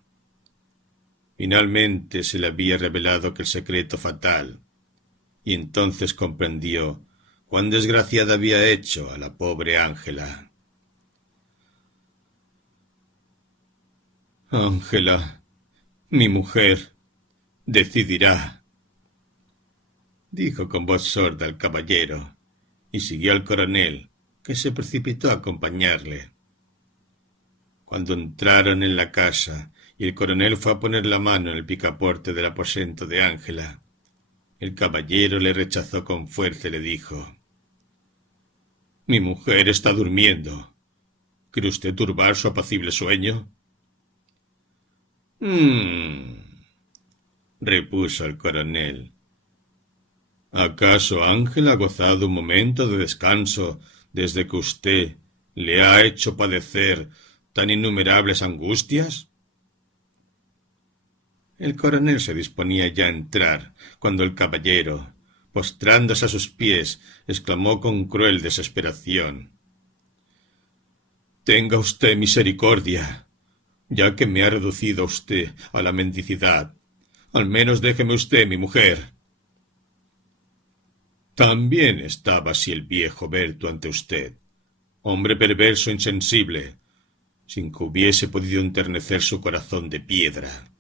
Finalmente se le había revelado aquel secreto fatal, y entonces comprendió cuán desgraciada había hecho a la pobre Ángela. Ángela, mi mujer, decidirá, dijo con voz sorda el caballero, y siguió al coronel, que se precipitó a acompañarle. Cuando entraron en la casa y el coronel fue a poner la mano en el picaporte del aposento de Ángela, el caballero le rechazó con fuerza y le dijo: «Mi mujer está durmiendo. ¿Quiere usted turbar su apacible sueño?» repuso el coronel. ¿Acaso Ángela ha gozado un momento de descanso desde que usted le ha hecho padecer tan innumerables angustias? El coronel se disponía ya a entrar, cuando el caballero, postrándose a sus pies, exclamó con cruel desesperación: «Tenga usted misericordia, ya que me ha reducido usted a la mendicidad. Al menos déjeme usted mi mujer». También estaba así el viejo Berto ante usted, hombre perverso e insensible, sin que hubiese podido enternecer su corazón de piedra.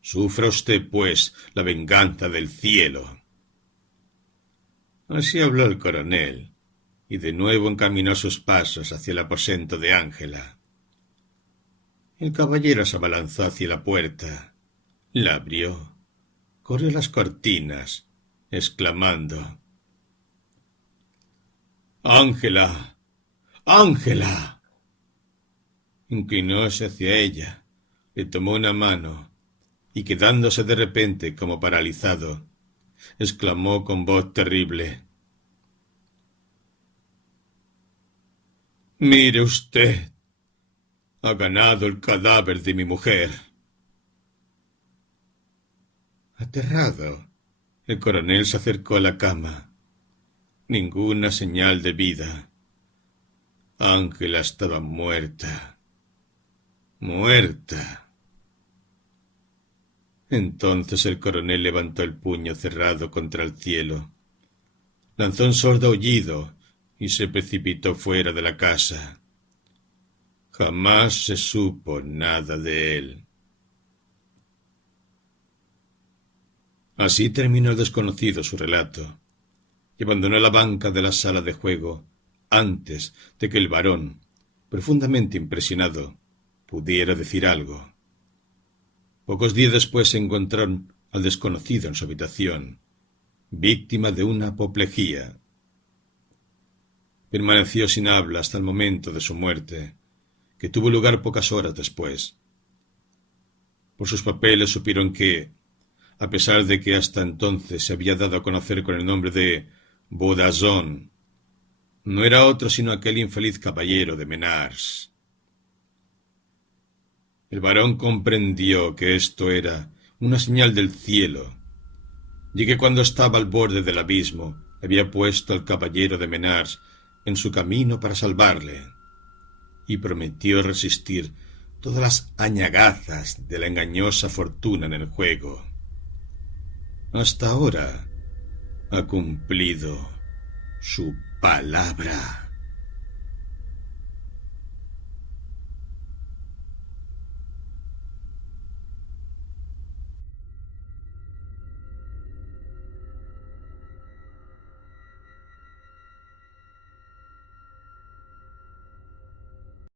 Sufra usted, pues, la venganza del cielo. Así habló el coronel, y de nuevo encaminó sus pasos hacia el aposento de Ángela. El caballero se abalanzó hacia la puerta, la abrió, corrió las cortinas, exclamando: «¡Ángela! ¡Ángela!». Inclinóse hacia ella, le tomó una mano, y quedándose de repente como paralizado, exclamó con voz terrible: «Mire usted, ha ganado el cadáver de mi mujer». Aterrado, el coronel se acercó a la cama. Ninguna señal de vida. Ángela estaba muerta. Muerta. Entonces el coronel levantó el puño cerrado contra el cielo, lanzó un sordo aullido y se precipitó fuera de la casa. Jamás se supo nada de él. Así terminó el desconocido su relato, y abandonó la banca de la sala de juego antes de que el barón, profundamente impresionado, pudiera decir algo. Pocos días después se encontraron al desconocido en su habitación, víctima de una apoplejía. Permaneció sin habla hasta el momento de su muerte, que tuvo lugar pocas horas después. Por sus papeles supieron que, a pesar de que hasta entonces se había dado a conocer con el nombre de Baudazón, no era otro sino aquel infeliz caballero de Menars. El barón comprendió que esto era una señal del cielo, y que cuando estaba al borde del abismo había puesto al caballero de Menars en su camino para salvarle, y prometió resistir todas las añagazas de la engañosa fortuna en el juego. Hasta ahora ha cumplido su palabra.